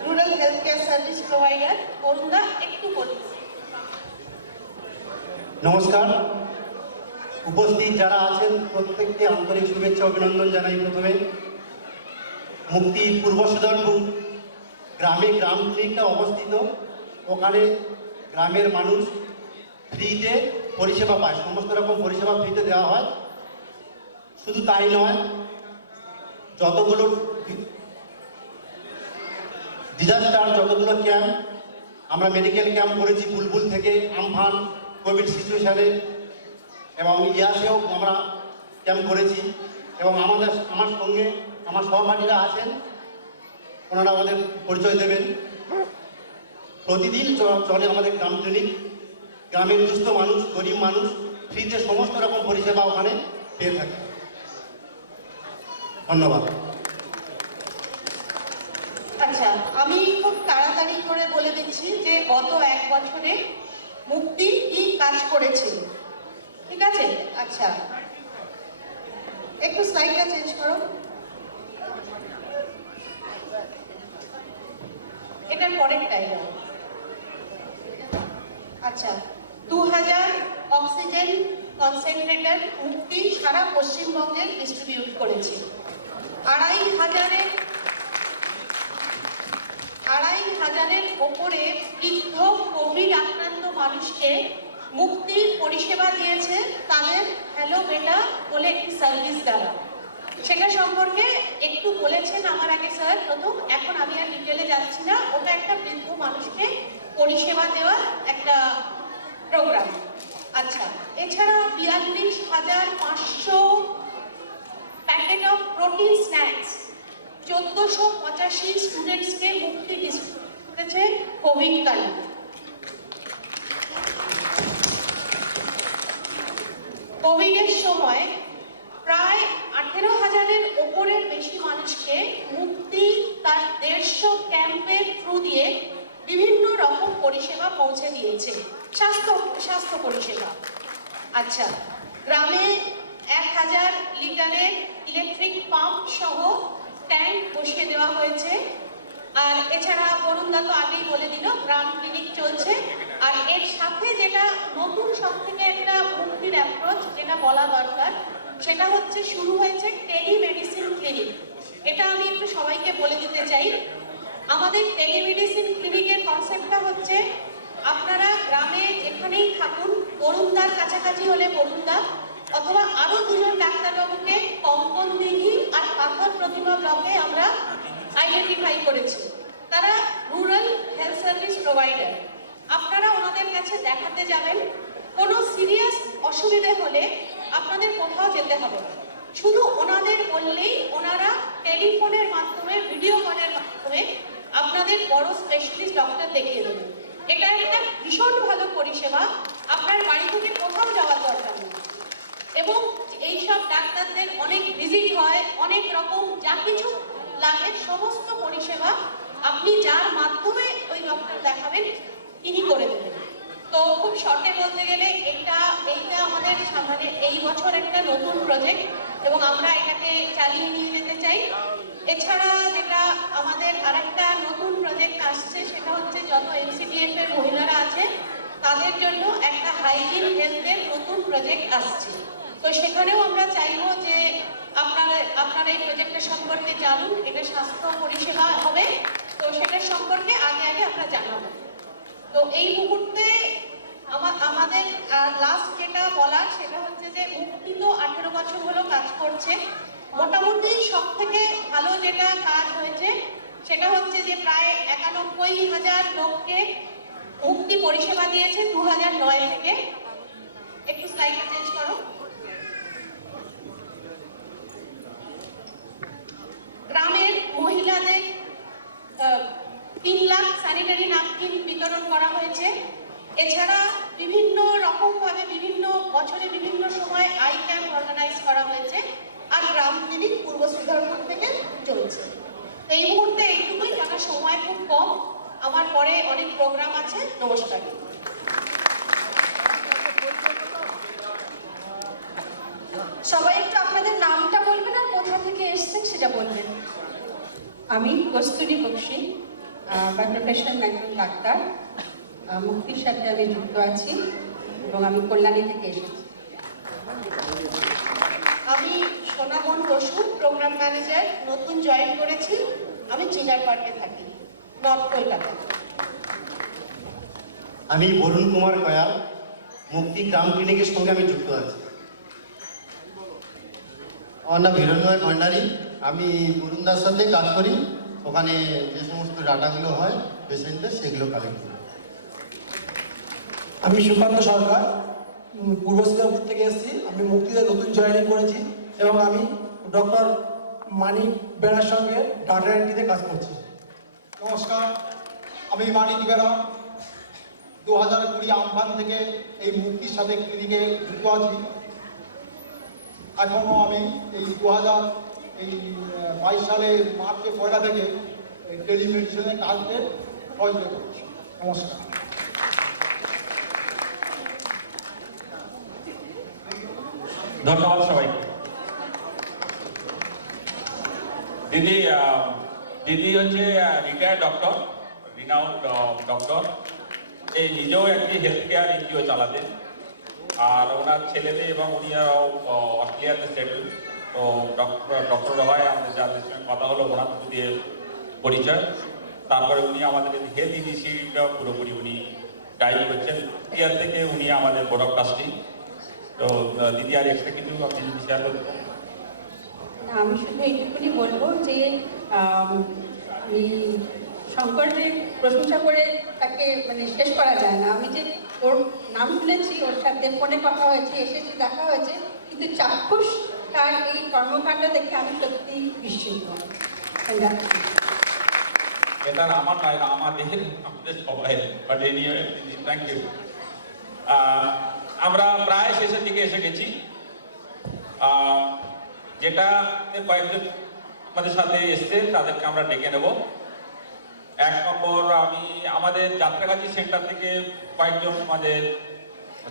rural health care service provider. বরুণদা, একটু বলুন। নমস্কার, উপস্থিত যারা আছেন প্রত্যেককে আন্তরিক শুভেচ্ছা অভিনন্দন জানাই। প্রথমে মুক্তি পূর্ব শ্রীধরপুর গ্রামে গ্রাম ক্লিনিকটা অবস্থিত। ওখানে গ্রামের মানুষ ফ্রিতে পরিষেবা পায়, সমস্ত রকম পরিষেবা ফ্রিতে দেওয়া হয়। শুধু তাই নয়, যতগুলো ডিজাস্টার, যতগুলো ক্যাম্প, আমরা মেডিকেল ক্যাম্প করেছি বুলবুল থেকে আমফান, কোভিড সিচুয়েশানে এবং ইয়াসেও আমরা ক্যাম্প করেছি। এবং আমার সঙ্গে আমার সহপাঠীরা আছেন, ওনারা আমাদের পরিচয় দেবেন। প্রতিদিন চলে আমাদের গ্রাম ক্লিনিক। গ্রামের দুস্থ মানুষ, গরিব মানুষ ফ্রিতে সমস্ত রকম পরিষেবা ওখানে পেয়ে থাকে। ধন্যবাদ। আচ্ছা, আমি খুব তাড়াতাড়ি করে বলে দিচ্ছি যে গত 1 বছরে মুক্তি কি কাজ করেছে, ঠিক আছে? আচ্ছা, একটু স্লাইডটা চেঞ্জ করো। এটার পরেরটাই যাও। আচ্ছা, 2000 অক্সিজেন কনসেন্ট্রেটর মুক্তি সারা পশ্চিমবঙ্গে ডিস্ট্রিবিউট করেছে। 2500-এর ওপরে বৃদ্ধ কোভিড আক্রান্ত মানুষকে মুক্তির পরিষেবা দিয়েছে তাদের হ্যালো বেটা বলে একটি সার্ভিস দ্বারা। সেটা সম্পর্কে একটু বলেছেন আমার আগে স্যার প্রথম, এখন আমি আর ডিটেলে যাচ্ছি না। ওটা একটা বৃদ্ধ মানুষকে পরিষেবা দেওয়ার একটা প্রোগ্রাম। আচ্ছা, এছাড়া 42,500 প্যাকেট অফ প্রোটিন স্ন্যাক্স 1485 স্টুডেন্টসকে মুক্তি ডিস্ট্রিবিউট করেছে কোভিডকালে। কোভিডের সময় প্রায় 18,000-এর ওপরের বেশি মানুষকে মুক্তি তার 150 ক্যাম্পের থ্রু দিয়ে বিভিন্ন রকম পরিষেবা পৌঁছে দিয়েছে। স্বাস্থ্য পরিষেবা, আচ্ছা, গ্রামে 1000 লিটারের ইলেকট্রিক পাম্প সহ ট্যাঙ্ক বসিয়ে দেওয়া হয়েছে। আর এছাড়া বরুণদা তো আগেই বলে দিল, গ্রাম ক্লিনিক চলছে। আর এর সাথে যেটা নতুন সব থেকে একটা মুক্তির অ্যাপ্রোচ যেটা বলা দরকার, সেটা হচ্ছে শুরু হয়েছে টেলিমেডিসিন ক্লিনিক। এটা আমি একটু সবাইকে বলে দিতে চাই। আমাদের টেলিমেডিসিন ক্লিনিকের কনসেপ্টটা হচ্ছে, আপনারা গ্রামে যেখানেই থাকুন, বরুণদার কাছাকাছি হলে বরুণদা, অথবা আরো 2জন ডাক্তারবাবুকে কম্পনদিঘি আর পাথর প্রতিমা ব্লকে আমরা আইডেন্টিফাই করেছি। তারা রুরাল হেলথ সার্ভিস প্রোভাইডার। আপনারা ওনাদের কাছে দেখাতে যাবেন, কোনো সিরিয়াস অসুবিধে হলে আপনাদের কোথাও যেতে হবে না। শুধু ওনাদের বললেই ওনারা টেলিফোনের মাধ্যমে, ভিডিও কলের মাধ্যমে আপনাদের বড় স্পেশালিস্ট ডক্টর দেখিয়ে দেবেন। এটা একটা ভীষণ ভালো পরিষেবা, আপনার বাড়ি থেকে কোথাও যাওয়ার দরকার নেই। এবং এইসব ডাক্তারদের অনেক ভিজিট হয়, অনেক রকম যা কিছু লাগে সমস্ত পরিষেবা আপনি যার মাধ্যমে ওই ডক্টর দেখাবেন তিনি করে দেবেন। তো খুব শর্টে বলতে গেলে এইটা আমাদের সামনে এই বছর একটা নতুন প্রজেক্ট এবং আমরা এটাকে চালিয়ে নিয়ে যেতে চাই। এছাড়া যেটা আমাদের আরেকটা নতুন প্রজেক্ট আসছে, সেটা হচ্ছে যত এমসিডিএফ এর মহিলারা আছে তাদের জন্য একটা হাইজিন হেলথের নতুন প্রজেক্ট আসছে। তো সেখানেও আমরা চাইবো যে আপনারা এই প্রজেক্টের সম্পর্কে জানুন। এটা স্বাস্থ্য পরিষেবা হবে, তো সেটার সম্পর্কে আগে আমরা জানাবো। তো এই মুহূর্তে আমাদের লাস্ট যেটা বলার সেটা হচ্ছে যে মুক্তি তো 18 বছর হলো কাজ করছে। মোটামুটি সব থেকে ভালো যেটা কাজ হয়েছে সেটা হচ্ছে যে প্রায় 91,000 লোককে মুক্তি পরিষেবা দিয়েছে 2009 থেকে। একটু স্লাইড চেঞ্জ করো। গ্রামের মহিলাদের 3 লাখ স্যানিটারি ন্যাপকিন বিতরণ করা হয়েছে। এছাড়া বিভিন্ন রকমভাবে বিভিন্ন বছরে বিভিন্ন সময় আই ক্যাম্প অর্গানাইজ করা হয়েছে। আর গ্রাম ক্লিনিক পূর্ব শ্রীধরপুর থেকে চলছে। এই মুহূর্তে এইটুকুই, কারণ সময় খুব কম, আমার পরে অনেক প্রোগ্রাম আছে। নমস্কার। সবাই একটু আপনাদের নামটা বলবেন আর কোথা থেকে এসেছেন সেটা বলবেন। আমি কস্তুরী বক্সি, বাই প্রফেশন একজন ডাক্তার। মুক্তির সাথে আমি যুক্ত আছি এবং আমি কল্যাণী থেকে এসেছি। আমি সোনামন বসু, প্রোগ্রাম ম্যানেজার, নতুন জয়েন করেছি। আমি চিনার পার্কে থাকি, নর্থ কলকাতা। আমি বরুণ কুমার কয়াল, মুক্তি গ্রাম ক্লিনিকের সঙ্গে আমি যুক্ত আছি। আমার নাম হিরণময় ভান্ডারী, আমি বরুণদার সাথে কাজ করি। ওখানে যে সমস্ত ডাটাগুলো হয় পেশেন্টের, সেগুলো কালেক্ট করি। আমি সুকান্ত সরকার, পূর্ব শ্রীরামপুর থেকে এসেছি। আমি মুক্তিতে নতুন জয়েনিং করেছি এবং আমি ডক্টর মানিক বেড়ার সঙ্গে ডাটা এন্ট্রিতে কাজ করছি। নমস্কার, আমি মানিক বেরা, 2020 আমফান থেকে এই মুক্তির সাথে ক্লিনিকে যুক্ত আছি। এখনও আমি এই 2022 সালের মার্চের 1 থেকে টেলিমেডিসিনের কাজকে সহযোগিতা করছি। নমস্কার। ধন্যবাদ সবাইকে। দিদি হচ্ছে রিটায়ার্ড ডক্টর, রিনাউন্ড ডক্টর। এই নিজেও একটি হেলথ কেয়ার এনজিও চালাতেন, আর ওনার ছেলেদের এবং উনি অস্ট্রেলিয়াতে সেটেল। তো ডক্টর রয় আমাদের যাদের সঙ্গে কথা হলো, ওনার দিয়ে পরিচয়। তারপরে উনি আমাদের হেলথ ইনিশিয়েটিভটা পুরোপুরি উনি ড্রাইভ করছেন। কেয়ার থেকে উনি আমাদের বোর্ড অফ ট্রাস্টি। তো দিদি আর এক্সট্রা কিছু আপনি যদি শেয়ার করতে পারেন। আমি শুধু এইটুকুনি বলবো যে আমি শঙ্করের প্রশংসা করে তাকে মানে শেষ করা যায় না। আমি যে ওর নাম শুনেছি, ওর সাথে ফোনে কথা হয়েছে, এসেছি, দেখা হয়েছে, কিন্তু চাক্ষুষ তার এই কর্মকাণ্ড দেখে আমি সত্যি বিস্মিত। এটা আমার নয়, আমাদের সবাই। But anyway, thank you. আমরা প্রায় শেষের দিকে এসে গেছি। যেটা কয়েকজন আমাদের সাথে এসছে তাদেরকে আমরা ডেকে নেব। এক নম্বর, আমি আমাদের যাত্রাগাছি সেন্টার থেকে কয়েকজন আমাদের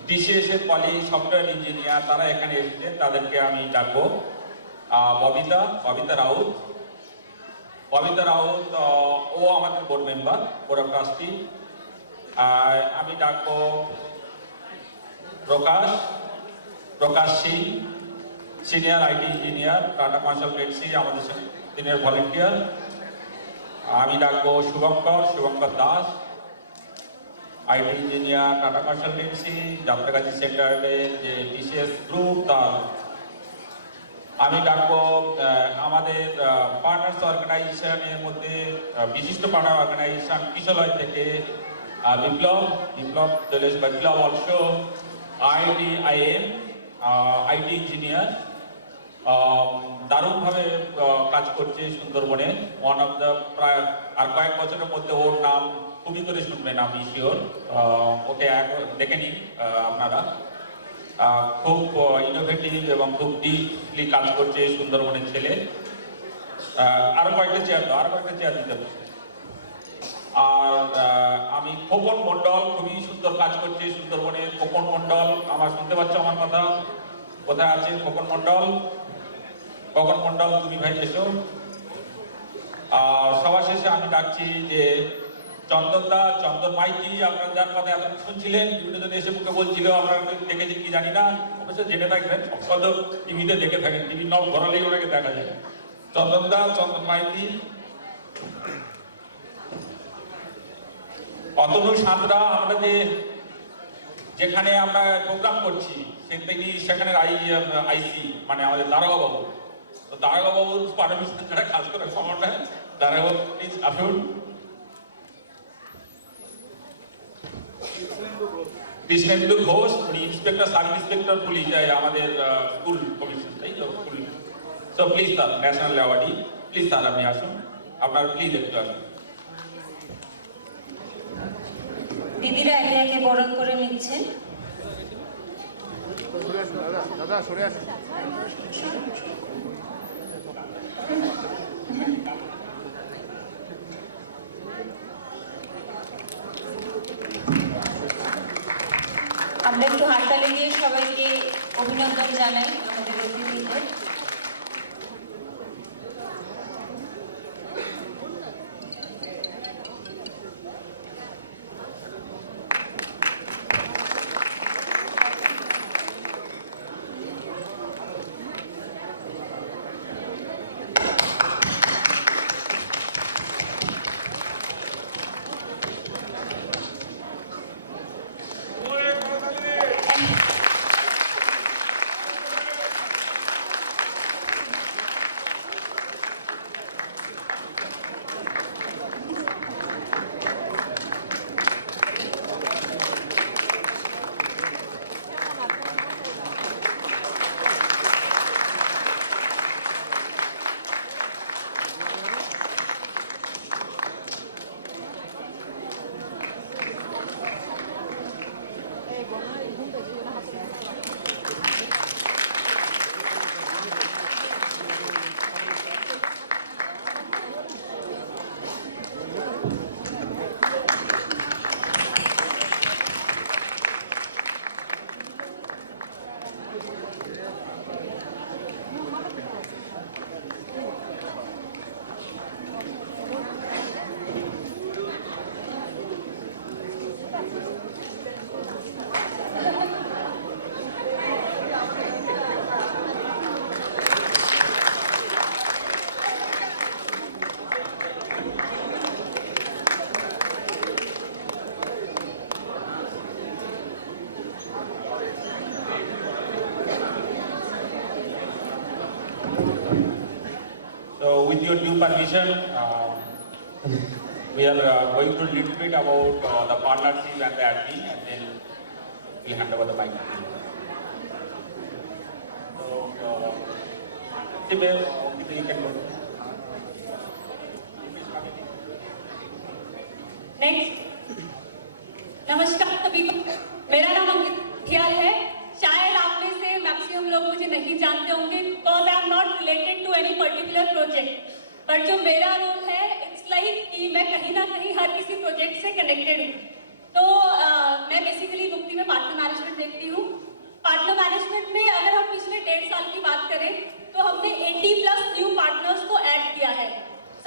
টিসিএস এর পলি সফটওয়্যার ইঞ্জিনিয়ার তারা এখানে এসেছেন, তাদেরকে আমি ডাকবো। ববিতা রাউত, ও আমাদের board member, board of trustee. আমি ডাকবো Prakash Singh, senior IT engineer, Tata consultancy, আমাদের সিনিয়র ভলেন্টিয়ার। আমি ডাকবো Shubhankar Das, IT engineer, Tata consultancy, Jatragachi সেন্টারের যে টিসিএস গ্রুপ তার। আমি ডাকবো আমাদের পার্টনার্স অর্গানাইজেশনের মধ্যে বিশিষ্ট পার্টনার অর্গানাইজেশন কিশোরয় থেকে বিপ্লব অলসো IIM, আইটি ইঞ্জিনিয়ার, দারুণভাবে কাজ করছে সুন্দরবনে। ওয়ান অফ দ্য প্রায় আর কয়েক বছরের মধ্যে ওর নাম খুবই করে শুনবেন, আমি শিওর। ওকে দেখে নিন আপনারা। খুব ইনোভেটিভ এবং খুব ডিপলি কাজ করছে সুন্দরবনের ছেলে। আরো কয়েকটা চেয়ার দিতে হবে। আর আমি খোকন মন্ডল, খুবই সুন্দর কাজ করছে সুন্দরবনে। খোকন মন্ডল, আমার শুনতে পাচ্ছ আমার কথা? কোথায় আছে খোকন মন্ডল? তুমি ভাই এসো। আর সবার শেষে আমি ডাকছি যে চন্দন মাইতি, আপনারা যার কথা এখন শুনছিলেন, বিভিন্ন জন এসে মুখে বলছিল, আপনারা দেখেছি কি জানি না, অবশ্য জেনে থাকবেন, কত টিভিতে দেখে থাকেন, টিভি নল ঘরালেই ওনাকে দেখা যায়। চন্দন মাইতি, অতনু সাঁতরা, আমরা যেখানে আমরা প্রোগ্রাম করছি সেখানে আইসি মানে আমাদের দারোগা বাবু। তো দারোগা বাবুর পারমিশন ছাড়া কাজ করার সময়টা দারোগা বাবু প্লিজ আসুন। কৃষ্ণেন্দু ঘোষ, উনি ইন্সপেক্টর, সাব ইন্সপেক্টর পুলিশ আমাদের স্কুল কমিশন, তাই তো school. So please sir, national awardee, please sir আপনি আসুন, আপনারা প্লিজ একটু আসুন। দিদিরা একে একে বরণ করে নিচ্ছেন। আমরা একটু হাততালি দিয়ে সবাইকে অভিনন্দন জানাই আমাদের অতিথিদের। With your due permission, we are going to a little bit about the partnership and the admin, and then we'll hand over the mic. So, you can go. Next, नमस्कार सभी को, मेरा नाम अंकित ख्याल है। शायद आप में से मैक्सिमम लोग मुझे नहीं जानते होंगे because I am not related to any particular project, पर जो मेरा रोल है इट्स सहित कि मैं कहीं ना कहीं हर किसी प्रोजेक्ट से कनेक्टेड हूँ। तो मैं बेसिकली मुक्ति में पार्टनर मैनेजमेंट देखती हूँ। पार्टनर मैनेजमेंट में अगर हम पिछले 1.5 साल की बात करें तो हमने 80+ न्यू पार्टनर्स को ऐड किया है।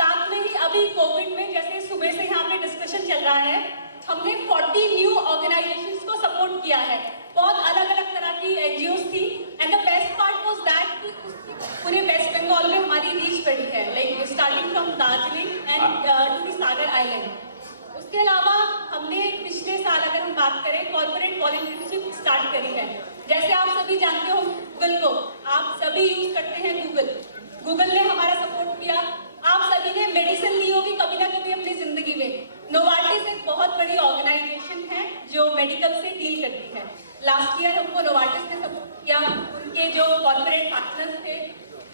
साथ में ही अभी कोविड में जैसे सुबह से यहाँ पे डिस्कशन चल रहा है, हमने 40 न्यू ऑर्गेनाइजेशंस को सपोर्ट किया है। बहुत अलग अलग तरह की NGOs थी and the best part was that कि पूरे वेस्ट बंगाल में हमारी रीच बढ़ी है, like starting from Darjeeling and to the Sagar Island. उसके अलावा हमने पिछले साल अगर हम बात करें कॉर्पोरेट वॉलंटियरशिप स्टार्ट करी है। जैसे आप सभी जानते हो गूगल को, आप सभी यूज करते हैं गूगल ने हमारा सपोर्ट किया। आप सभी ने मेडिसिन ली होगी कभी ना कभी अपनी जिंदगी में। नोवार्टिस एक बहुत बड़ी ऑर्गेनाइजेशन है जो मेडिकल से डील करती है। लास्ट ईयर हमको नोवार्टिस ने सपोर्ट किया, उनके जो कॉर्पोरेट पार्टनर्स थे।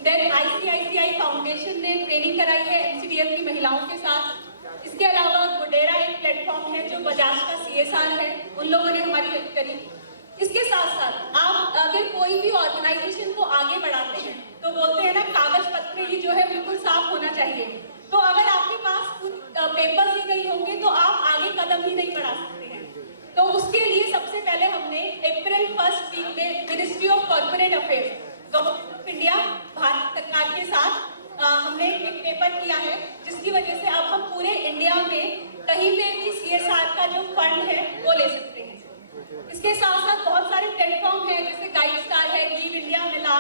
देन ICICI फाउंडेशन ने ट्रेनिंग कराई है MCDF की महिलाओं के साथ। इसके अलावा गुडेरा एक प्लेटफॉर्म है जो बजाज का CSR है, उन लोगों ने हमारी हेल्प करी। इसके साथ साथ आप अगर कोई भी ऑर्गेनाइजेशन को आगे बढ़ाते हैं तो बोलते हैं ना कागज पत्र ही जो है बिल्कुल साफ होना चाहिए। तो अगर आपके पास पेपर्स ही नहीं होंगे तो आप आगे कदम ही नहीं बढ़ा सकते हैं। तो उसके लिए सबसे पहले हमने अप्रैल 1st वीक में ministry of corporate affairs government of India Bharat सरकार के साथ हमने एक पेपर किया है, जिसकी वजह से अब हम पूरे इंडिया में कहीं पे भी CSR का जो फंड है वो ले सकते हैं। इसके साथ साथ बहुत सारे प्लेटफॉर्म हैं जैसे गाइड स्टार है, गिव इंडिया मिला,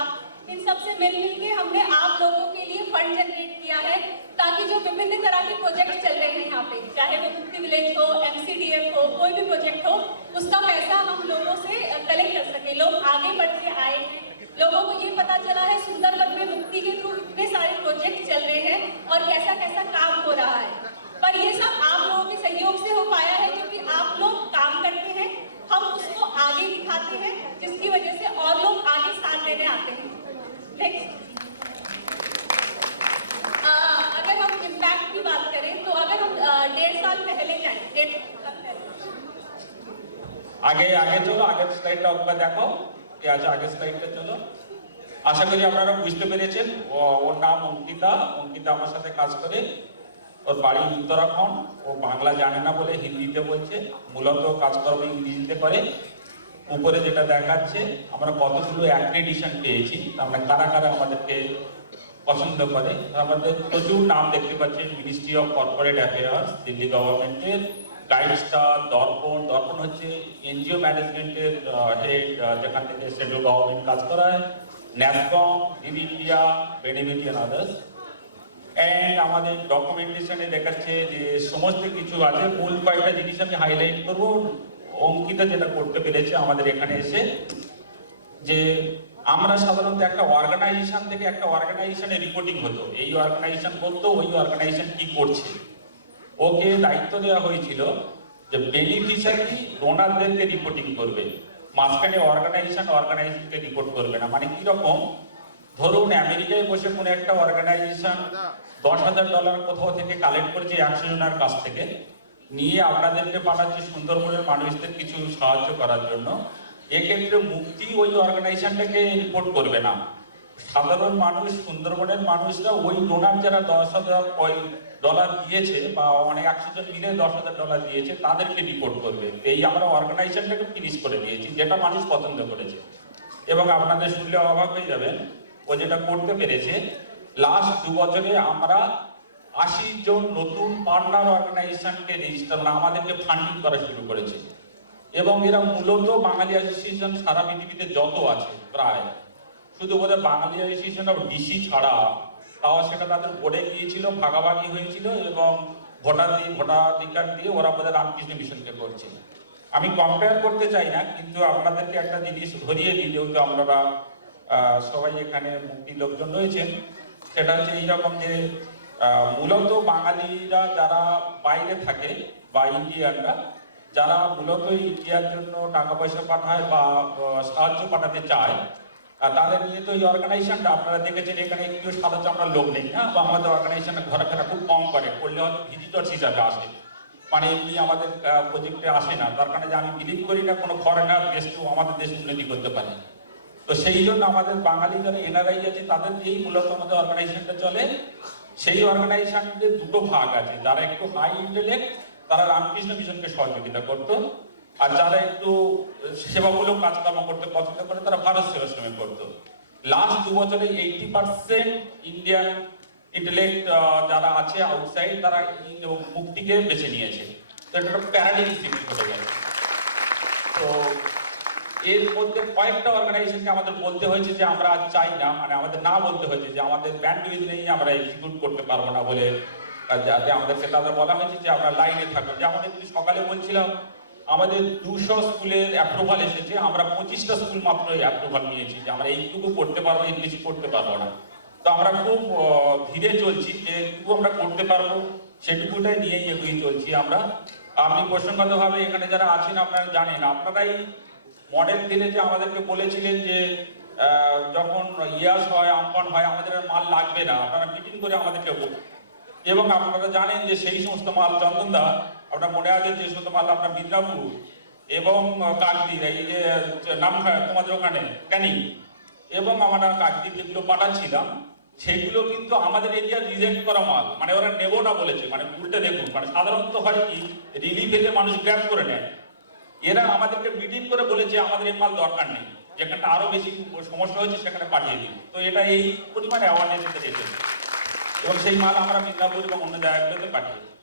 इन सबसे मिल के हमने आप लोगों के लिए फंड जनरेट किया है ताकि जो विभिन्न तरह के प्रोजेक्ट चल रहे हैं यहाँ पे, चाहे वो मुक्ति विलेज हो, MCDF हो, कोई भी प्रोजेक्ट हो, उसका पैसा हम लोगों से कलेक्ट कर सके। लोग आगे बढ़ के आए हैं, लोगों को ये पता चला है सुंदरबन में मुक्ति के थ्रू इतने सारे प्रोजेक्ट चल रहे हैं और कैसा कैसा काम हो रहा है। पर ये सब आप लोगों के सहयोग से हो पाया है क्योंकि आप लोग काम करते हैं, हम उसको आगे दिखाते हैं, जिसकी वजह से और लोग आगे साथ देने आते हैं। नेक्स्ट, अगर हम इम्पैक्ट की बात करें तो अगर हम 1.5 साल पहले जाएं, 1.5 साल पहले আগে চলো, আগের স্লাইডটা একবার দেখাও। কে আছে আগের স্লাইডটা চলো। আশা করি আপনারা বুঝতে পেরেছেন। ওর নাম অঙ্কিতা আমার সাথে কাজ করে। ওর বাড়ি উত্তরাখণ্ড। ও বাংলা জানে না বলে হিন্দিতে বলছে, মূলত কাজকর্ম ইংরেজিতে করে। উপরে যেটা দেখাচ্ছে আমরা কতগুলো অ্যাক্রেডিটেশন পেয়েছি, আমরা কারা কারা আমাদেরকে পছন্দ করে। আমাদের প্রচুর নাম দেখতে পাচ্ছেন, ministry of corporate affairs Delhi গভর্নমেন্টের, গাইড স্টার, দর্পণ হচ্ছে NGO ম্যানেজমেন্টের হেড, যেখান থেকে সেন্ট্রাল গভর্নমেন্ট কাজ করায়, NASSCOM, Give India, benefit and others. And আমাদের ডকুমেন্টেশনে দেখাচ্ছে যে সমস্ত কিছু আছে। মূল কয়েকটা জিনিস আমি হাইলাইট করব। অঙ্কিতা যেটা করতে পেরেছে আমাদের এখানে এসে, যে আমরা সাধারণত একটা অর্গানাইজেশন থেকে একটা অর্গানাইজেশনে রিপোর্টিং হতো, এই অর্গানাইজেশন বলতো ওই অর্গানাইজেশন কি করছে। ওকে দায়িত্ব দেওয়া হয়েছিল যে বেনিফিশিয়ারি ডোনারদেরকে রিপোর্টিং করবে, মাঝখানে অর্গানাইজেশনকে রিপোর্ট করবে না। মানে কিরকম, ধরুন আমেরিকায় বসে কোনো একটা অর্গানাইজেশন $10,000 কোথাও থেকে কালেক্ট করেছে 100 জনের কাছ থেকে, নিয়ে আপনাদেরকে পাঠাচ্ছে সুন্দরবনের মানুষদের কিছু সাহায্য করার জন্য। এক্ষেত্রে মুক্তি ওই অর্গানাইজেশনটাকে রিপোর্ট করবে না। সাধারণ মানুষ, সুন্দরবনের মানুষরা ওই ডোনার যারা $10,000 দিয়েছে বা অনেক 100 জন মিলে $10,000 দিয়েছে তাদেরকে রিপোর্ট করবে। এই আমরা অর্গানাইজেশনটাকে ফিনিশ করে দিয়েছি, যেটা মানুষ পছন্দ করেছে। এবং আপনাদের শুনলে অবাক হয়ে যাবেন, ও যেটা করতে পেরেছে, লাস্ট 2 বছরে আমরা 80 জন নতুন পার্টনার অর্গানাইজেশনকে রেজিস্টার, মানে আমাদেরকে ফান্ডিং করা শুরু করেছে। এবং এরা মূলত বাঙালি অ্যাসোসিয়েশন সারা পৃথিবীতে যত আছে প্রায়, শুধু বোধহয় বাঙালি অ্যাসোসিয়েশন অফ DC ছাড়া, তাও সেটা তাদের বোর্ডে গিয়েছিল, ভাগাভাগি হয়েছিল এবং ভোটাধিকার দিয়ে ওরা বোধহয় রামকৃষ্ণ মিশনকে করছে। আমি কম্পেয়ার করতে চাই না, কিন্তু আপনাদেরকে একটা জিনিস ধরিয়ে দিই, যেহেতু আমরা সবাই এখানে মুক্তির লোকজন রয়েছেন, সেটা হচ্ছে এইরকম যে মূলত বাঙালিরা যারা বাইরে থাকে বা ইন্ডিয়ানরা যারা মূলত ইন্ডিয়ার জন্য টাকা পয়সা পাঠায় বা সাহায্য পাঠাতে চায়, তাদের নিয়ে তো এই অর্গানাইজেশনটা আপনারা দেখেছেন এখানে একটু সাদা চামড়ার লোক নেই না, বা আমাদের অর্গানাইজেশনে ঘোরাফেরা খুব কম করে, করলে হয়তো ভিজিটর্স হিসাবে আসে, মানে এমনি আমাদের প্রজেক্টে আসে না। তার কারণে যে আমি বিলিভ করি না কোনো ফরেনার দেশকেও আমাদের দেশ উন্নতি করতে পারে। তো সেই জন্য আমাদের বাঙালি যারা NRI আছে তাদের দিয়েই মূলত আমাদের অর্গানাইজেশনটা চলে। সেই অর্গানাইজেশনের দুটো ভাগ আছে, যারা একটু হাই ইন্টেলেক্ট তারা রামকৃষ্ণ মিশনকে সহযোগিতা করতো, আর যারা একটু সেবামূলক কাজকর্ম করতে পছন্দ করে তারা ভারত সেবাশ্রমে করতো। লাস্ট 2 বছরে 80% ইন্ডিয়ান ইন্টেলেক্ট যারা আছে আউটসাইড তারা মুক্তিকে বেছে নিয়েছে। তো এটা একটা প্যারাডিম শিফট হয়ে গেছে। তো এর মধ্যে কয়েকটা অর্গানাইজেশনকে আমাদের বলতে হয়েছে যে আমরা আজ চাই না, মানে আমাদের না বলতে হয়েছে যে আমাদের ব্যান্ডউইথ নেই, আমরা এক্সিকিউট করতে পারবো না বলে, যাতে আমাদেরকে তাদের বলা হয়েছে যে আমরা লাইনে থাকবো। যেমন একটু সকালে বলছিলাম আমাদের 200 স্কুলের অ্যাপ্রুভাল এসেছে, আমরা 25টা স্কুল মাত্র অ্যাপ্রুভাল নিয়েছি যে আমরা এইটুকু করতে পারবো, এর বেশি করতে পারবো না। তো আমরা খুব ধীরে চলছি, যেটুকু আমরা করতে পারবো সেটুকুটাই নিয়েই এগিয়ে চলছি আমরা। আপনি প্রসঙ্গতভাবে এখানে যারা আছেন আপনারা জানেন, আপনারাই মডেল দিনে যে আমাদেরকে বলেছিলেন যে যখন ইয়াস হয়, আমফান হয়, আমাদের আর মাল লাগবে না, আপনারা মিটিং করে আমাদেরকে বলুন। এবং আপনারা জানেন যে সেই সমস্ত মাল চন্দনদা, আপনার মনে আছে যে সমস্ত মাল আপনার মিদনাপুর এবং কাকদ্বীপ, এই যে নামখানা তোমাদের ওখানে ক্যানিং এবং আমরা কাকদ্বীপ যেগুলো পাঠাচ্ছিলাম সেগুলো কিন্তু আমাদের এরিয়া রিজেক্ট করা মাল, মানে ওরা নেবো না বলেছে। মানে উল্টে দেখুন, মানে সাধারণত হয় কি রিলিফ এলে মানুষ গ্র্যাব করে নেয়, এরা আমাদেরকে মিটিং করে বলেছে আমাদের এই মাল দরকার নেই, যেখানে আরো বেশি সমস্যা হয়েছে সেখানে পাঠিয়ে দিন। তো এটা এই পরিমাণে অ্যাওয়ারনেস এসেছে এবং সেই মাল আমরা মিদনাপুর এবং অন্য জায়গাগুলোতে পাঠিয়ে দিই।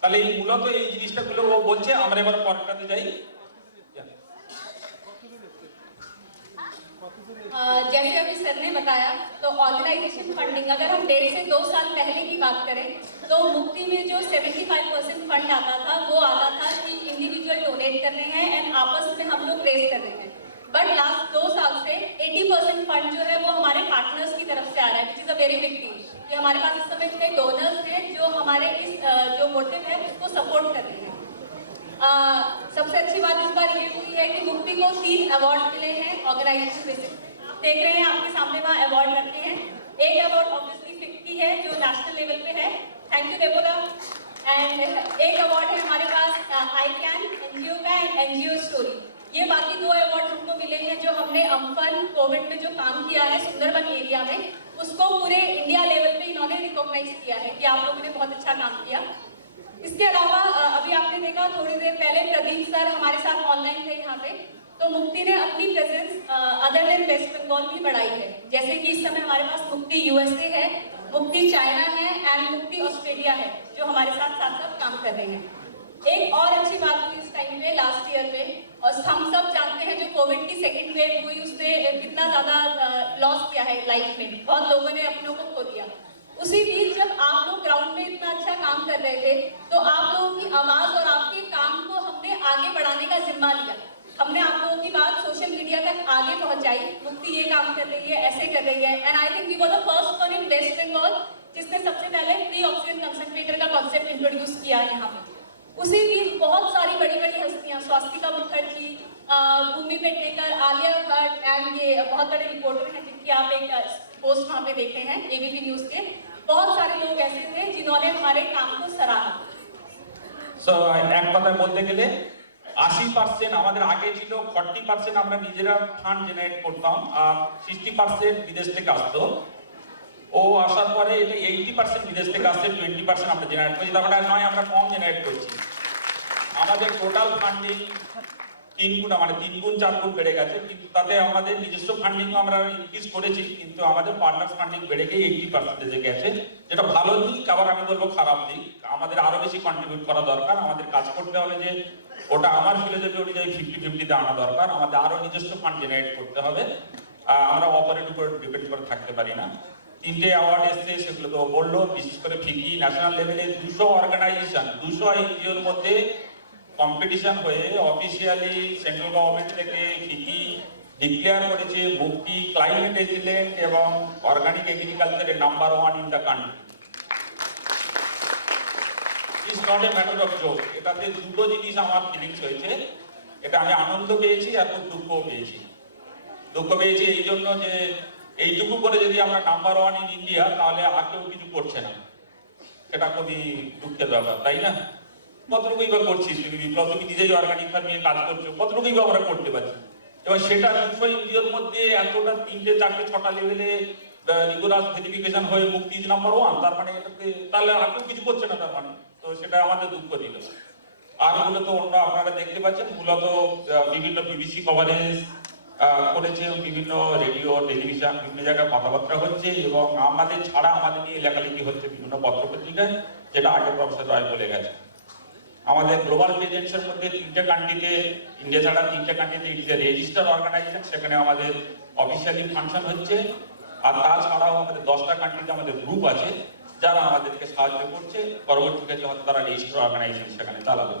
তাহলে এই মূলত এই জিনিসটাগুলো ও বলছে। আমরা এবার পরেরটাতে যাই। जैसे अभी सर ने बताया, तो ऑर्गेनाइजेशन फंडिंग अगर हम 1.5 से 2 साल पहले की बात करें तो मुक्ति में जो 75% फंड आता था वो आता था कि इंडिविजुअल डोनेट कर रहे हैं एंड आपस में हम लोग रेस कर रहे हैं। बट लास्ट 2 साल से 80% फंड जो है वो हमारे पार्टनर्स की तरफ से आ रहा है, which is a very big thing कि हमारे पास इस समय इतने डोनर्स हैं जो हमारे इस जो मोटिव है उसको सपोर्ट कर रहे हैं। सबसे अच्छी बात इस बार ये हुई है कि मुक्ति को 3 अवार्ड मिले हैं ऑर्गेनाइजेशन बेसिस। देख रहे हैं आपके सामने वहाँ अवार्ड रखे हैं। एक अवार्ड ऑब्वियसली फिक की है जो नेशनल लेवल पे है, थैंक यू डेबोरा। एंड एक अवार्ड है हमारे पास आई कैन एनजीओ का एंड एनजीओ स्टोरी। ये बाकी 2 अवार्ड हमको मिले हैं जो हमने अम्फन कोविड में जो काम किया है सुंदरबन एरिया में, उसको पूरे इंडिया लेवल पे इन्होंने रिकॉग्नाइज किया है कि आप लोगों ने बहुत अच्छा काम किया। इसके अलावा अभी आपने देखा थोड़ी देर पहले प्रदीप सर हमारे साथ ऑनलाइन थे यहाँ पे, तो मुक्ति ने अपनी presence other than West Bengal भी बढ़ाई है। जैसे कि इस समय हमारे पास मुक्ति यूएसए है, मुक्ति चाइना है एंड मुक्ति ऑस्ट्रेलिया है जो हमारे साथ साथ काम कर रहे हैं। एक और अच्छी बात हुई इस टाइम पे लास्ट ईयर में, और हम सब जानते हैं जो कोविड की सेकेंड वेव हुई उसने कितना ज्यादा लॉस किया है लाइफ में, बहुत लोगों ने अपनों को खो दिया। उसी बीच जब आप लोग ग्राउंड में इतना अच्छा काम कर रहे थे तो आप लोगों की आवाज और आपके काम को हमने आगे बढ़ाने का जिम्मा लिया। हमने आप लोगों की बात सोशल मीडिया तक आगे पहुंचाई, मुक्ति ये काम कर रही है, ऐसे कर रही है। And I think we were the first one in West Bengal जिसने सबसे पहले फ्री ऑक्सीजन कंसंट्रेटर का कॉन्सेप्ट इंट्रोड्यूस किया यहाँ पे। उसी बीच बहुत सारी बड़ी बड़ी हस्तियां, स्वास्तिका मुखर्जी, भूमि पेडनेकर, आलिया भट्ट एंड ये बहुत बड़े रिपोर्टर हैं जिनकी आप एक पोस्ट वहाँ पे देखे हैं एबीपी न्यूज के, बहुत सारे लोग ऐसे थे जिन्होंने हमारे काम को सराहा। এক কথায় বলতে গেলে 80% আমাদের আগে ছিল, 40% আমরা নিজেরা ফান্ড জেনারেট করতাম আর 60% বিদেশ থেকে আসতো। ও আসার পরে এটা 80% বিদেশ থেকে আসছে, 20% আমরা জেনারেট করছি। তার মানে নয় আমরা কম জেনারেট করছি। আমাদের টোটাল ফান্ডিং 3 গুণ, মানে 3 গুণ 4 গুণ বেড়ে গেছে, কিন্তু তাতে আমাদের নিজস্ব ফান্ডিং আমরা ইনক্রিজ করেছি, কিন্তু আমাদের পার্টনার ফান্ডিং বেড়ে গিয়ে 80% গেছে, যেটা ভালো দিক। আবার আমি বলবো খারাপ দিক, আমাদের আরো বেশি কন্ট্রিবিউট করা দরকার। আমাদের কাজ করতে হবে যে ওটা আমার ফিলোসফি অনুযায়ী 50-50 আনা দরকার। আমাদের আরো নিজস্ব ফান্ড জেনারেট করতে হবে, আমরা অপারেট উপর ডিপেন্ড করে থাকতে পারি না। 3টে অ্যাওয়ার্ড এসছে, সেগুলো তো বললো। বিশেষ করে ফিকি ন্যাশনাল লেভেলে 200 অর্গানাইজেশন, 200 এনজিওর মধ্যে কম্পিটিশন হয়ে অফিসিয়ালি সেন্ট্রাল গভর্নমেন্ট থেকে ফিকি ডিক্লেয়ার করেছে মুক্তি ক্লাইমেট রেজিলিয়েন্ট এবং অর্গানিক এগ্রিকালচারে number 1 in the country. It's not a matter of joke. এটাতে দুটো জিনিস আমার ফিলিংস হয়েছে, এটা আমি আনন্দ পেয়েছি আর খুব দুঃখও পেয়েছি। দুঃখ পেয়েছি এই জন্য যে এইটুকু করে যদি আমরা নাম্বার 1 ইন ইন্ডিয়া, তাহলে আর কেউ কিছু করছে না, সেটা খুবই দুঃখের ব্যাপার, তাই না? কতটুকুই বা করছিস তুমি নিজেই অর্গানিক ফার্মিং কাজ করছো, কতটুকুই বা আমরা করতে পারছি। এবার সেটা 200 এনজিওর মধ্যে এতটা 3টে 4টে 6টা লেভেলে রিগোরাস ভেরিফিকেশন হয়ে মুক্তি নাম্বার 1, তার মানে এটাতে তাহলে আর কেউ কিছু করছে না, তার মানে তো সেটা আমাদের দুঃখ দিল। আর মূলত অন্য আপনারা দেখতে পাচ্ছেন মূলত বিভিন্ন বিবিসি কভারেজ করেছে, বিভিন্ন রেডিও টেলিভিশন বিভিন্ন জায়গায় কথাবার্তা হচ্ছে, এবং আমাদের ছাড়া আমাদের নিয়ে লেখালেখি হচ্ছে বিভিন্ন পত্রপত্রিকায়, যেটা আগে প্রফেসর রায় বলে গেছে। আমাদের গ্লোবাল প্রেজেন্সের মধ্যে 3টে কান্ট্রিতে, ইন্ডিয়া ছাড়া 3টে কান্ট্রিতে ইট রেজিস্টার অর্গানাইজেশন, সেখানে আমাদের অফিসিয়ালি ফাংশন হচ্ছে। আর তাছাড়াও আমাদের 10টা কান্ট্রিতে আমাদের গ্রুপ আছে যারা আমাদেরকে সাহায্য করছে, পরবর্তীকালে হয়তো তারা রেজিস্টার অর্গানাইজেশন সেখানে চালাবে।